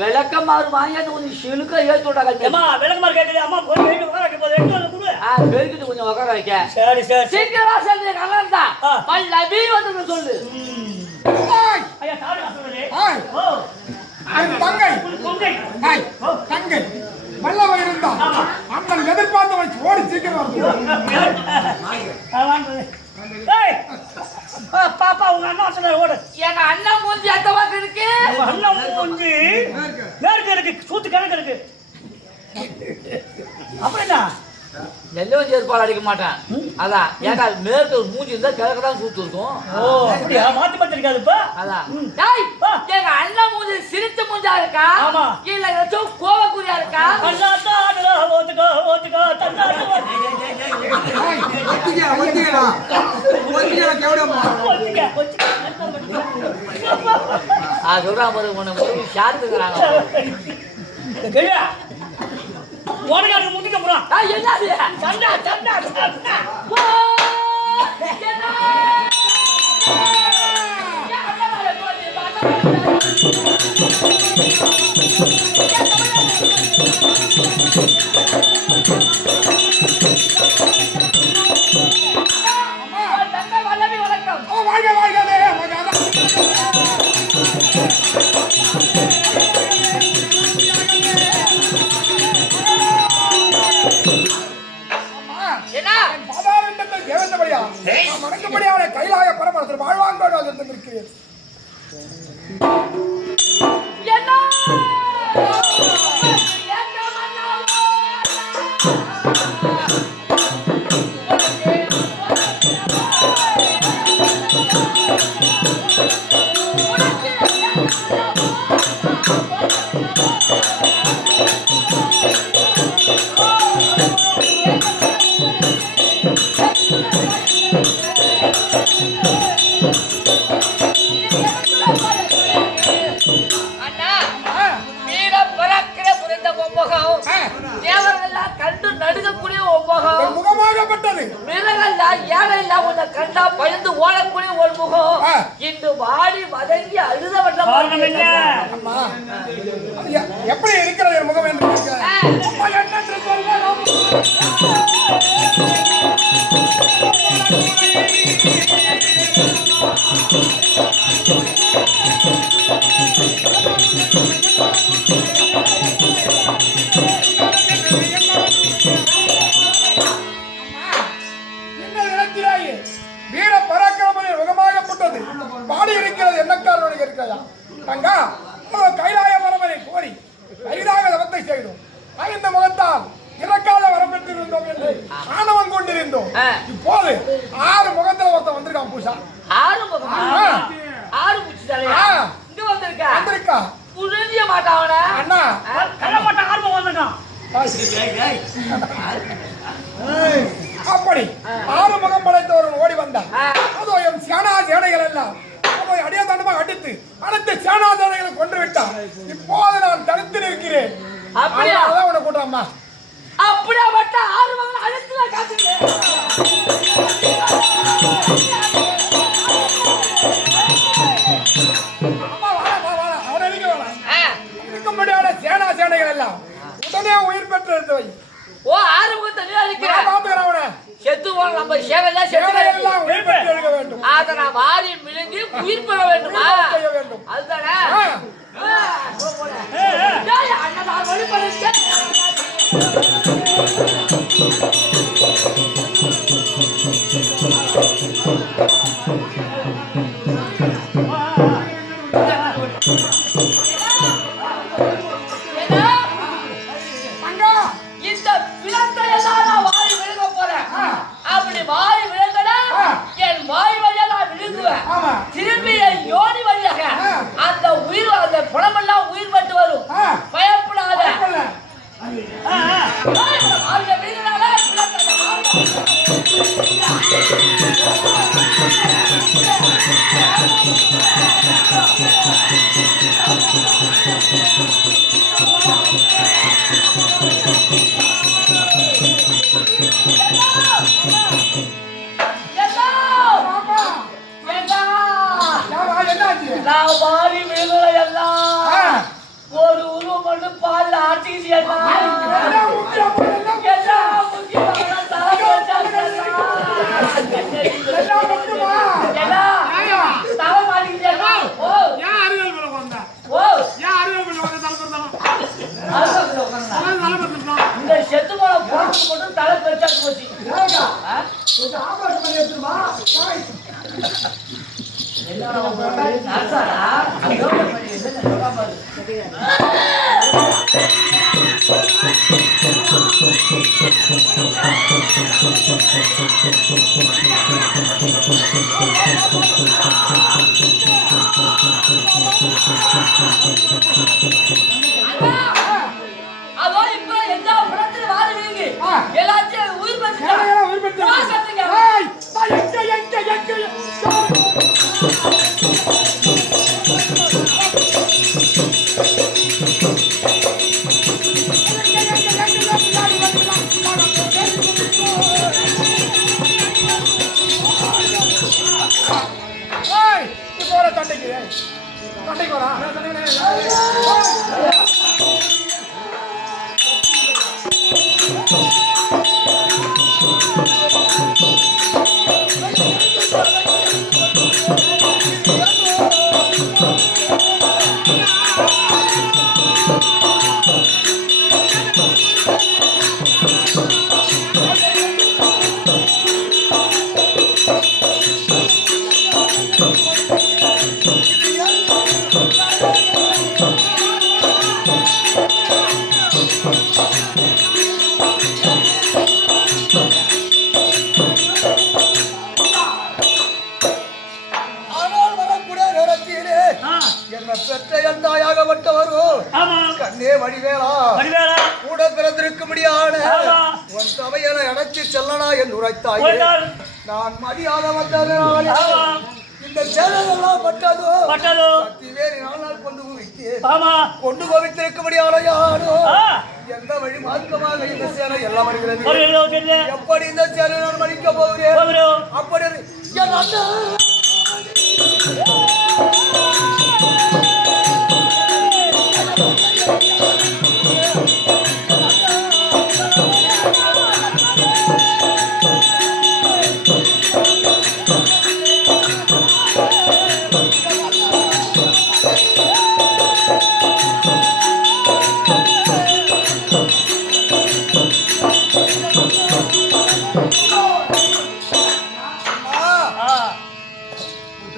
விளக்கமாறு வாங்கிட்டு கொஞ்சம் சிலுக்க ஏற்றி விட்டாங்க அம்மா விளக்கமாறு கேட்குது அம்மா போய் வெயிட் உட்கார வைக்க போது எடுத்து வந்து கொடு பெருக்கிட்டு கொஞ்சம் உட்கார வைக்க சரி சரி சீக்கிரமா சொல்லு கலர் தான் லபி வந்து சொல்லு ஐயா தாடி சொல்லுடே ஓ தங்கை கொங்கை தங்கை வல்லவன் இருந்தா அண்ணன் எதிர்பார்த்தவன் ஓடி சீக்கிரம் வந்து ஏய் பாப்பா உங்க அண்ணா சொன்னாரு ஓடு எங்க அண்ணன் மூஞ்சி அந்த பக்கம் இருக்கு அண்ணன் மூஞ்சி நேருக்கு இருக்கு சூத்து கணக்கு இருக்கு அப்படின்னா நெல்லவன் செருப்பால் அடிக்க மாட்டான் அதான் ஏக்கா மேற்கு மூஞ்சி இருந்தா கிழக்கு தான் சூத்து இருக்கும் ஓ அப்படியா மாத்தி மாத்தி இருக்காது இப்ப அதான் எங்க அண்ணன் மூஞ்சி சிரிச்ச மூஞ்சா இருக்கா ஆமா இல்ல ஏதாச்சும் கோவக்குறியா இருக்கா அண்ணாத்தா அண்ணா ஓத்துக்கோ ஓத்துக்கோ தன்னாட்டு சொல்றான் பாரு உனக்கு சாத்துக்கிறாங்க உனக்கு முந்திக்க போறான் என்னது சண்டா சண்டா சண்டா கைலாய பரமரத்தில் வாழ்வாங்கோடு இருக்கிறேன் பயந்து ஓடக்கூடிய ஒரு முகம் இன்று வாடி வதங்கி அழுத வண்ணம் எப்படி இருக்கிறது முகம் என்று வீர பராக்கிரமனின் முகமாகப்பட்டது பாடி இருக்கிறது என்ன காரணம் இருக்கிறதா தங்கா கைலாய மரமனை கோரி கைதாக தவத்தை செய்தோம் ஐந்து முகத்தால் இறக்காத வரம் பெற்றிருந்தோம் என்று ஆணவம் கொண்டிருந்தோம் இப்போது 6 முகத்துல ஒருத்தன் வந்திருக்கான் பூசா 6 முகம் 6 பூச்சி தலையா இங்க வந்திருக்கா புரிஞ்சிய மாட்டான் அண்ணா கள்ளப்பட்ட ஆர்வம் வந்துட்டான். அப்படி ஆறு முகம் படைத்தவர்கள் ஓடி வந்தார். அதோ எம் சேனா சேனைகள் எல்லாம் அவரை அடியாதாண்டமாக அடித்து சேனா சேனைகளை கொண்டு விட்டார். இப்போது நான் தடுத்து நிற்கிறேன். அப்படியா? அதான் உன்னை கூட்டுறம்மா. அப்படியா பட்ட ஆறு மகன் அழைத்து காத்துங்க. அவனை இருக்கும்படியான சேனா சேனைகள் எல்லாம் உடனே உயிர் பெற்று ஓ ஆறு முகத்தை நிராகரிக்கிறேன். பாத்துக்கிறேன். அவனை செத்து போன நம்ம சேவைதான் சேனையெல்லாம் உயிர் பெற்று எடுக்க வேண்டும். அதை நான் வாரி விழுங்கி உயிர் பெற வேண்டுமா? செய்ய வேண்டும். அதுதானே ஏய், ஏய். அண்ணன் வழிபடுங்க. இந்த பிளத்தை எல்லாம் நான் வாரி விழுங்க போறேன். அப்படி வாரி விழுங்கடா என் வாய் வழியா நான் விழுங்குவேன். திரும்பி என் யோனி வழியாக அந்த உயிர் அந்த புலமெல்லாம் உயிர் பட்டு வரும். பயப்படாத. நான் வாரி விழுங்கல எல்லாம் ஒரு உருவம் பண்ணு பால் ஆட்டிக்கிட்டு இந்த செத்து போன போட்டு மட்டும் தலை பெருசாட்டு போச்சு. அதோ இப்ப எல்லா படத்துல வாரி வீங்கி எல்லாத்தையும் உயிர் பெற்று தண்டைக்கு வரா. கண்ணே வடிவேலா கூட பிறந்திருக்க முடியாது உன் சபையென அடைச்சி செல்லனா என்று உரைத்தாய். நான் மதியாக வந்ததனாலே இந்த சேனலெல்லாம் பட்டதோ சக்தி வேறு நாள் கொண்டு கொண்டு கோவித்திருக்க முடியாத யாரோ எந்த வழி மார்க்கமாக இந்த சேனை எல்லாம் வருகிறது. எப்படி இந்த சேனை நான் மடிக்க போகிறேன்? அப்படி என் அண்ணன்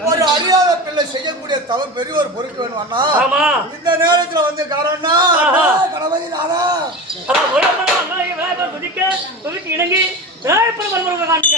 ஒரு அறியாத பிள்ளை செய்யக்கூடிய தவறு பெரியவர் பொறுக்க வேணும் அண்ணா. இந்த நேரத்துல வந்து காரண்ணா கணபதி நானா இணங்கி காண்க.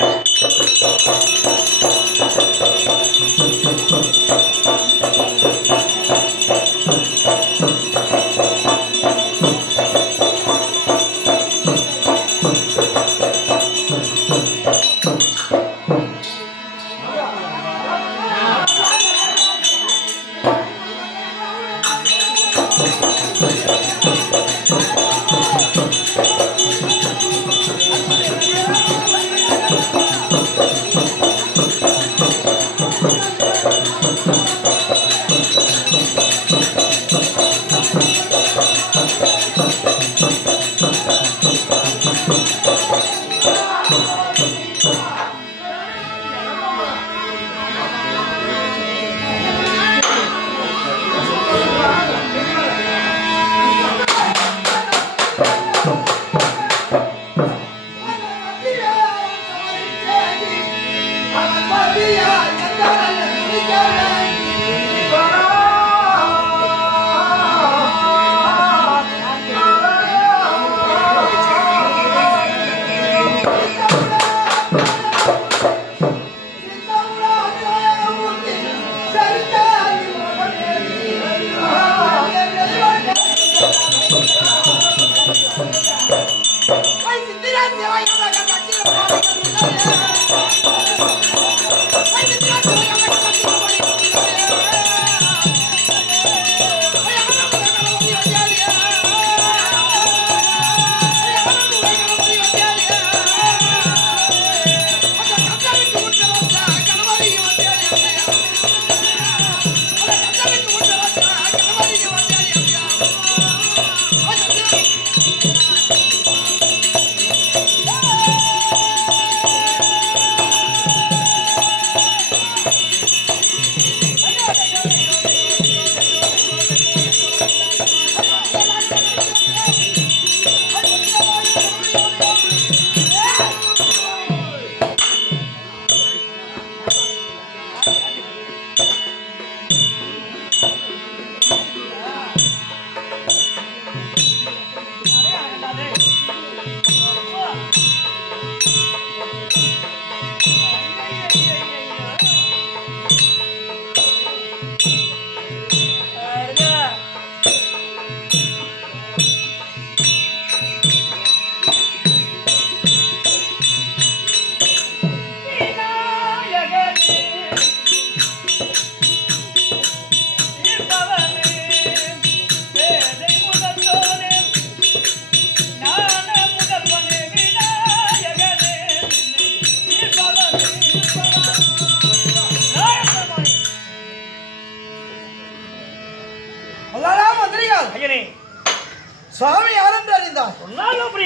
சுவாமி யாரென்று அறிந்தார்?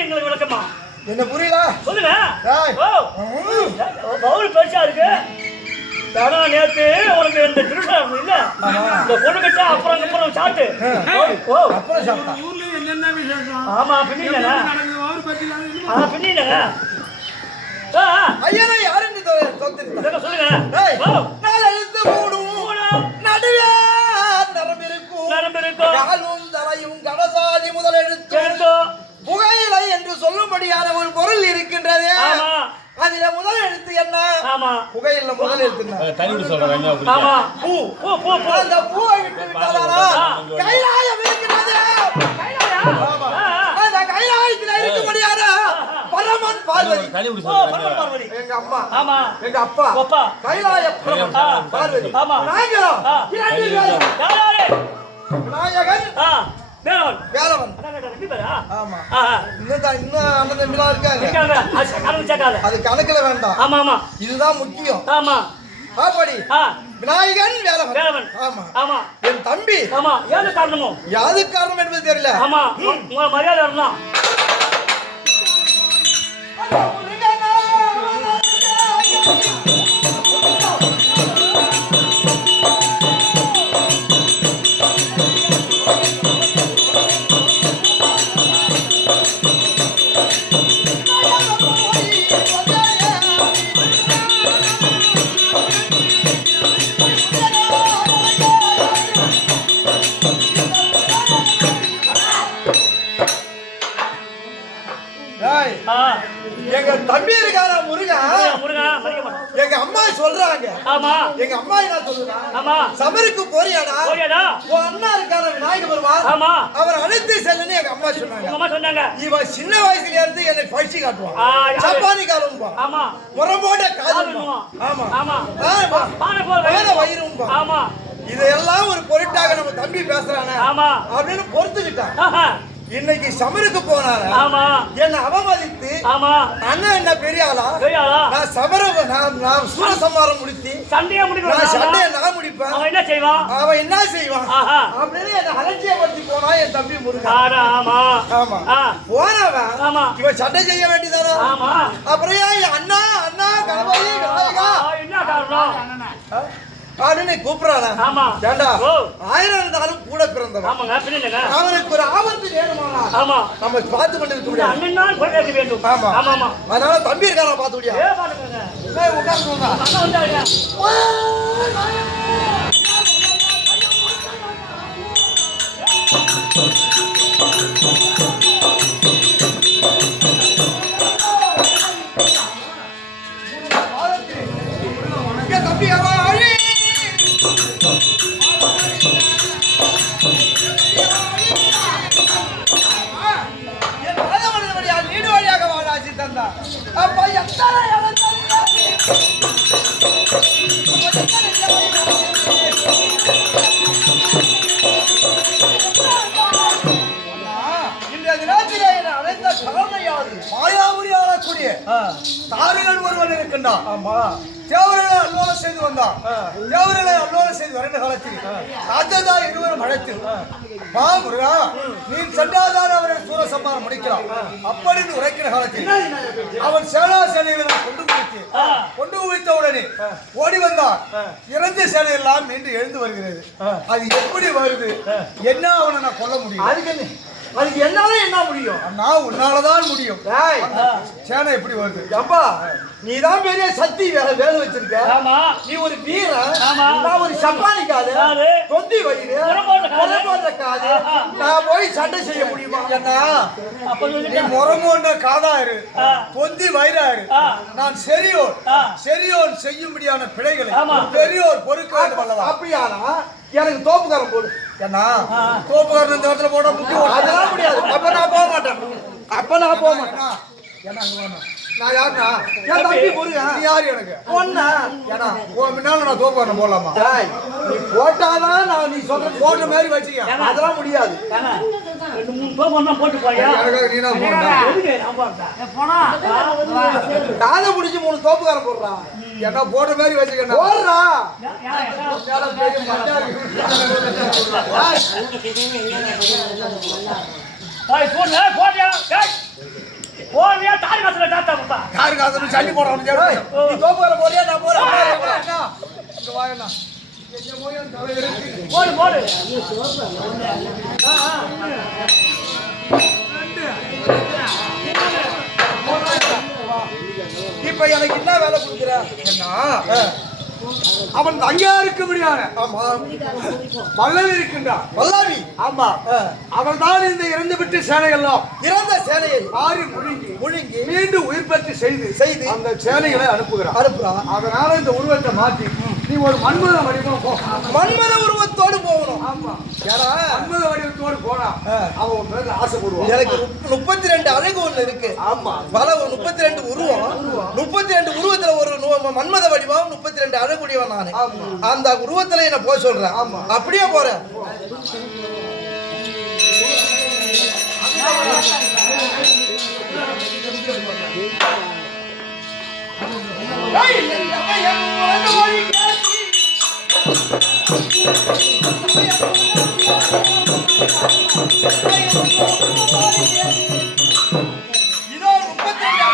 எங்களுக்கு விளக்கமா என்ன புரியல? சொல்லுங்க. ஏய். பவுல் பெருசா இருக்கு. தானா நேத்து உனக்கு இந்த திருஷம் இல்ல இந்த பொண்ணு கிட்ட அப்புறம் சாட்டு அப்புறம் சாப்பிட்டா ஊர்ல என்னென்ன விசேஷம்? ஆமா பின்னிங்க நடக்குது ஊர் பத்தில பின்னிங்க ஐயனை யாரென்று தோத்திருந்தார்? சொல்லுங்க. நாலு எழுத்து மூடும் நடுவே நரம்பு இருக்கும் காலும் தலையும் கடசாதி முதல் எழுத்து புகையிலை என்று சொல்லும்படியான ஒரு பொருள் இருக்கின்றது. அதுல முதல் எழுத்து என்ன? புகையில முதல் எழுத்து அந்த பூவை விட்டு விட்டதானால் கைலாயம் இருக்கிறது. அந்த கைலாயத்தில் இருக்கும்படியான பரமன் பார்வதி எங்க அம்மா எங்க அப்பா கைலாய பார்வதி நாங்களும் விநாயகன் வேலவன். ஆமா இன்னும் அண்ணன் தம்பிலாம் இருக்காங்க. அது கணக்குல வேண்டாம். இதுதான் முக்கியம். அப்படி விநாயகன் வேலவன். ஆமா என் தம்பி யாது காரணம் என்பது தெரியல. மரியாதை இருந்தான் எங்க தம்பி இருக்காரா முருகன். எங்க அம்மா சொல்றாங்க. எங்க அம்மா என்ன சொல்லுறாங்க? சபருக்கு போறியாடா? உன் அண்ணா இருக்கார விநாயக பெருமாள் அவர் அழைத்து செல்லுன்னு எங்க அம்மா சொன்னாங்க. இவன் சின்ன வயசுல இருந்து என்னை பயிற்சி காட்டுவான். சப்பானி காலம் முறம்போட காலம் வயிறும் இதெல்லாம் ஒரு பொருட்டாக நம்ம தம்பி பேசுறானே அப்படின்னு பொறுத்துக்கிட்டான். இன்னைக்கு சமருக்கு போனாரு. என்ன அவமதித்து அண்ணன் என்ன பெரிய ஆளா? நான் சமர நான் சூரசம்மாரம் முடித்து சண்டையை நான் முடிப்பேன். அவன் என்ன செய்வான் அப்படின்னு என்ன அலட்சியப்படுத்தி போனா என் தம்பி முருகன். ஆமா போனவன் இவன் சண்டை செய்ய வேண்டியதானா? அப்புறம் ஏன் அண்ணா அண்ணா கணபதி விநாயகா என்ன காரணம் அப்படின்னு கூப்பிடுறானா? ஆமா. ஏண்டா ஓ. 1000 இருந்தாலும் கூட பிறந்தவன். ஆமாங்க பின்னங்க அவனுக்கு ஒரு ஆபத்து வேணுமானா ஆமா நம்ம பார்த்து கொண்டு இருக்க முடியாது. அண்ணன் தான் கொள்ளைக்கு வேண்டும். ஆமா ஆமா ஆமா அதனால தம்பி இருக்காரா பார்த்து முடியா? ஏ பாருங்க உட்கார்ந்து அண்ணன் வந்தாங்க. தம்பி அவன் நீடு வழியாக வாழாச்சு தந்தா அப்ப எத்தனை இன்றைய தினத்திலே அனைத்த காரணையாது மாயாபுரி ஆளக்கூடிய தாரிகள் ஒருவன் இருக்கின்றான். ஆமா தேவர்களை அல்லோலம் செய்து வந்தான். தேவர்களை அல்லோலம் செய்து வரைந்த காலத்தில் ராஜதா இருவரும் அழைத்து வா முருகா நீ சென்றாதான் அவரை சூரசம்மாரம் முடிக்கிறான் அப்படின்னு உரைக்கிற காலத்தில் அவன் சேனா சேனைகளை கொண்டு குவித்த உடனே ஓடி வந்தான். இறந்த சேனை எல்லாம் மீண்டும் எழுந்து வருகிறது. அது எப்படி வருது? என்ன அவனை நான் கொல்ல முடியும்? அதுக்கு என்னால என்ன முடியும்? அண்ணா உன்னாலதான் முடியும். சேனை எப்படி வருது? அப்பா நீதான் பெரிய சக்தி வேலை வச்சிருக்க. ஆமா நீ ஒரு வீரன். ஆமா நான் ஒரு சப்பானி காது தொந்தி வயிறு காது. நான் போய் சண்டை செய்ய முடியுமா? என்ன நீ முறமோன்ற காதாரு தொந்தி வயிறாரு. நான் செரியோன் செய்யும்படியான பிழைகளை பெரியோர் பொறுக்க வேண்டும் அல்லவா? அப்படியானா எனக்கு தோப்புக்காரன் போடு. ஏன்னா தோப்புக்காரன் இந்த இடத்துல போட முக்கியம். அதெல்லாம் முடியாது. அப்ப நான் போக மாட்டேன். ஏன்னா நான் யாருன்னா என் தம்பி முருகன். நீ யாரு எனக்கு? பொண்ணா? ஏன்னா உன் முன்னால நான் தோப்புக்காரன் போடலாமா? நீ போட்டாதான் நான் நீ சொல்ற போடுற மாதிரி வச்சுக்க. அதெல்லாம் முடியாது. 2-3 தோப்பு போட்டு போயா எனக்காக நீ நான் காதை பிடிச்சி 3 தோப்புக்காரன் போடுறான். என்ன போடுற மாதிரி வச்சுக்க போடுறா. போறியா தாரி காசுல டாட்டா பாப்பா தாரி காசுல சல்லி போறவன் நீ தோப்புக்கார போறியா? நான் போறேன். இங்க வாங்கண்ணா. போடு போடு இப்ப எனக்கு என்ன வேலை கொடுக்குற? அவன் தங்கா இருக்க முடியாது. ஆமா பல்லவி இருக்கின்றான். பல்லவி? ஆமா அவன் தான் இந்த இறந்து விட்டு சேனையெல்லாம் இறந்த சேனையை ஆறி முழுங்கி மீண்டும் உயிர் பெற்று செய்து அந்த சேனைகளை அனுப்புகிறான். அதனால இந்த உருவத்தை மாற்றி நீ ஒரு மன்மத வடிவம் போ. மன்மத உருவத்தோடு போகணும். ஆமா மன்மத வடிவத்தோடு போனா அவன் மேல ஆசைப்படுவான். எனக்கு 32 அழகு ஒண்ணு இருக்கு. ஆமா பல 32 உருவம். 32 உருவத்துல ஒரு மன்மத வடிவம் 32 அழகுடையவன் நானு. அந்த உருவத்துல என்ன போய் சொல்றேன். ஆமா அப்படியே போறேன். இதோ 32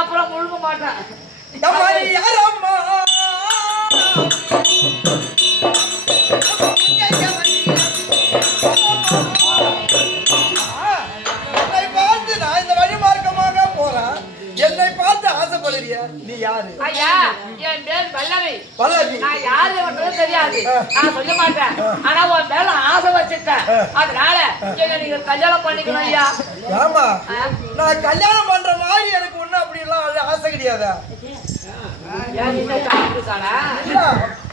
அப்புறம் முழுக்க மாட்டேன். என்னை பார்த்து நான் இந்த வழி மார்க்கமாக போறேன். என்னை பார்த்து ஆசைப்படுறிய நீ யாரு? ஐயா என் பேர் பல்லவி. பல்லவி. நான் யாரு மட்டும் தெரியாது, நான் சொல்ல மாட்டேன். ஆனா உன் மேல ஆசை வச்சுட்டேன், அதனால என்ன நீங்க கல்யாணம் பண்ணிக்கணும் ஐயா. ஆமா, நான் கல்யாணம் பண்ற மாதிரி எனக்கு ஒண்ணு அப்படி எல்லாம் ஆசை கிடையாதா?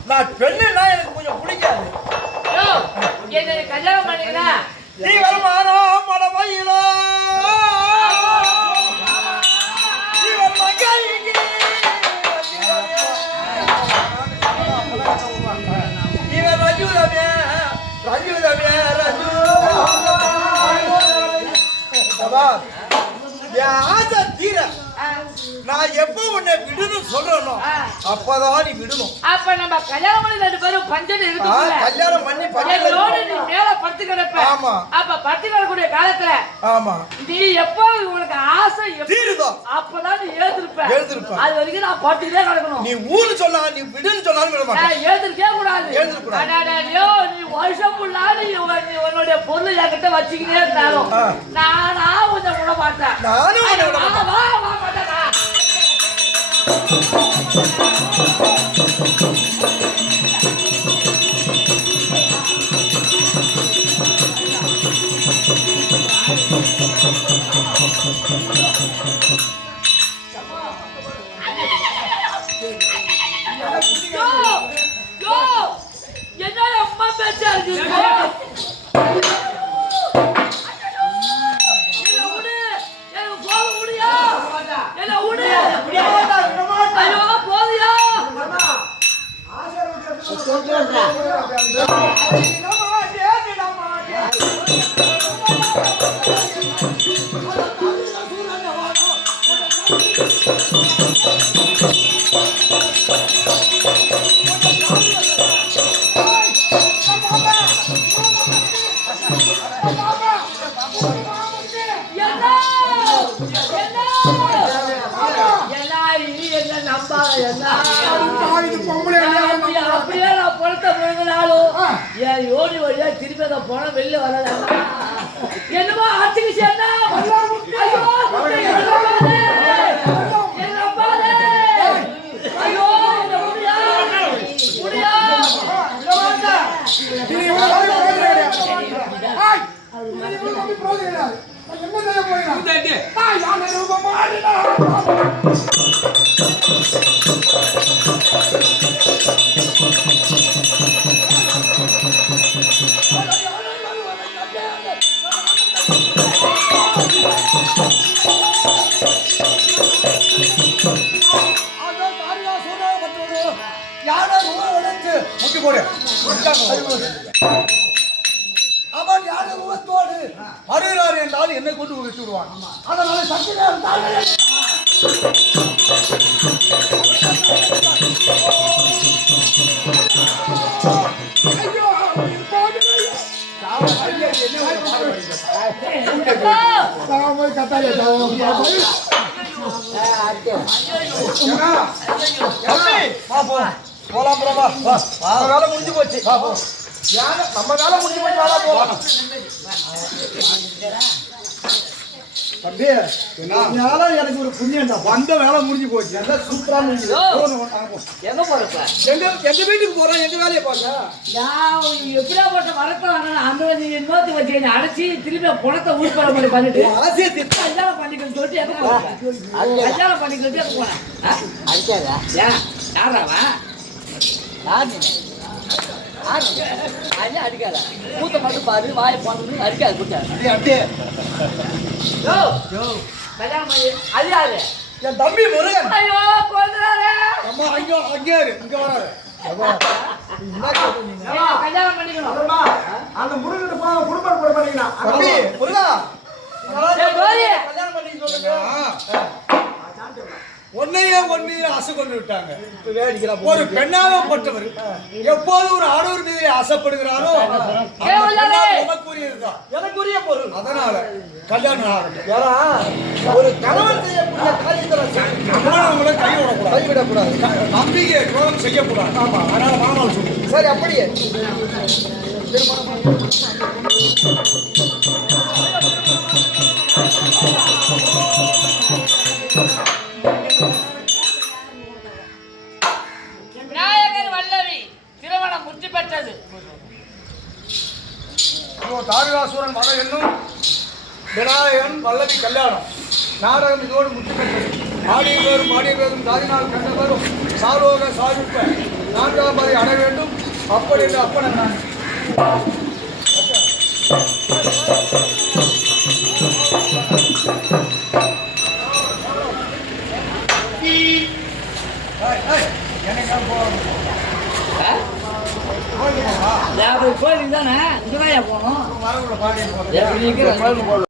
நான் பெண்ணுன்னா எனக்கு கொஞ்சம் பிடிக்காது. என்ன கல்யாணம் பண்ணிக்கிறேன். நீ வருமானோ மடமையிலோ இவன் ரஜுதமே ரஜுதமே ரஜு என் ஆசை தீர நான் எப்ப உன்னை விடணும் சொல்றனோ அப்பதான் நீ விடணும். அப்ப நம்ம கல்யாணம் பண்ணி 2 பேரும் பஞ்சம் இருக்கு. கல்யாணம் பண்ணி நீ மேல படுத்து கிடப்ப. ஆமா. அப்ப படுத்து கிடக்கூடிய காலத்துல ஆமா நீ எப்ப உனக்கு ஆசை தீருதோ அப்பதான் நீ எழுந்திருப்ப. அது வரைக்கும் நான் படுத்துக்கிட்டே கிடக்கணும். நீ ஊரு சொன்னா நீ விடுன்னு சொன்னாலும் விட மாட்டேன். எழுந்திருக்கே கூடாது. நீ வருஷம் ஃபுல்லா நீ உன்னுடைய பொருள் என்கிட்ட வச்சுக்கிட்டே இருந்தாலும் நானா கொஞ்சம் விட மாட்டேன். நானும் விட மாட்டேன். என்ன அம்மா பேச்சா இருக்கு. அப்படியே நான் பணத்தை போனாலும் என் யோனி வழியா திருப்பி அதை போன வெளில வரல. என்னமோ ஆச்சுக்கு அவன் யாரு உருவத்தோடு வருகிறார் என்றால் என்னை கொண்டு விட்டு விடுவான். அதனால சக்தி போலாம் வேலை முடிஞ்சு போச்சு. நம்ம வேலை முடிஞ்சு போச்சு. வேலை போலாம். தம்பி எனக்கு ஒரு புண்ணியம் தான். வந்த வேலை முடிஞ்சு போச்சு. எல்லாம் சூப்பரா முடிஞ்சு. எங்க போறப்ப எங்க வீட்டுக்கு போறோம். எங்க வேலையை பாருங்க. எப்படியா போட்ட வரத்தை வாங்க அந்த நோத்தி வச்சு அடைச்சி திருப்பி பணத்தை ஊர்பட மாதிரி பண்ணிட்டு ஆசையை திட்டு கல்யாணம் பண்ணிக்கணும்னு சொல்லிட்டு எங்க போறேன். கல்யாணம் பண்ணிக்கிட்டு எங்க போனேன். அடிக்காதா யாராவா அடிக்காத மூத்த மட்டும் பாரு வாயை போனது அடிக்காது கொடுத்தாரு. அப்படியே கல்யாணம் பண்ணி அது யாரு? என் தம்பி முருகன். ஐயோ கொல்றாரே. அம்மா ஐயோ அங்கே இரு. இங்க வராரு. கல்யாணம் பண்ணிக்கணும். அந்த முருகன் குடும்பம் கூட பண்ணிக்கலாம். தம்பி முருகா கல்யாணம் பண்ணி சொல்லுங்க. ஒன்னையே ஆசை கொண்டு விட்டாங்க. ஒரு பெண்ணாகப்பட்டவர் எப்போது ஒரு ஆடவர் மீது ஆசைப்படுகிறாரோ எனக்குரியதுதான், எனக்குரிய பொருள். அதனால கல்யாணம் ஆகட்டும். ஏன்னா ஒரு கணவன் செய்யக்கூடிய காரியங்களை கைவிடக்கூடாது, நம்பிக்கை துரோகம் செய்யக்கூடாது. ஆமா, அதனால மாமாவை சொல்லு. சரி, அப்படியே திருமணம் தாரகாசூரன் வர என்னும் விநாயகன் வல்லவி கல்யாணம் நாடகம் இதோடு முற்றுப்பெற்றது. ஆடிய பேரும் தாதினால் கண்ட பேரும் சாலோக சாதிப்ப 4ஆம் பதை அடைய வேண்டும். அப்படி என்று அப்பன் நான் கோயிலுக்கு தானே இங்கதான் போகணும் வரவுள்ள பாடிய போகிறேன்.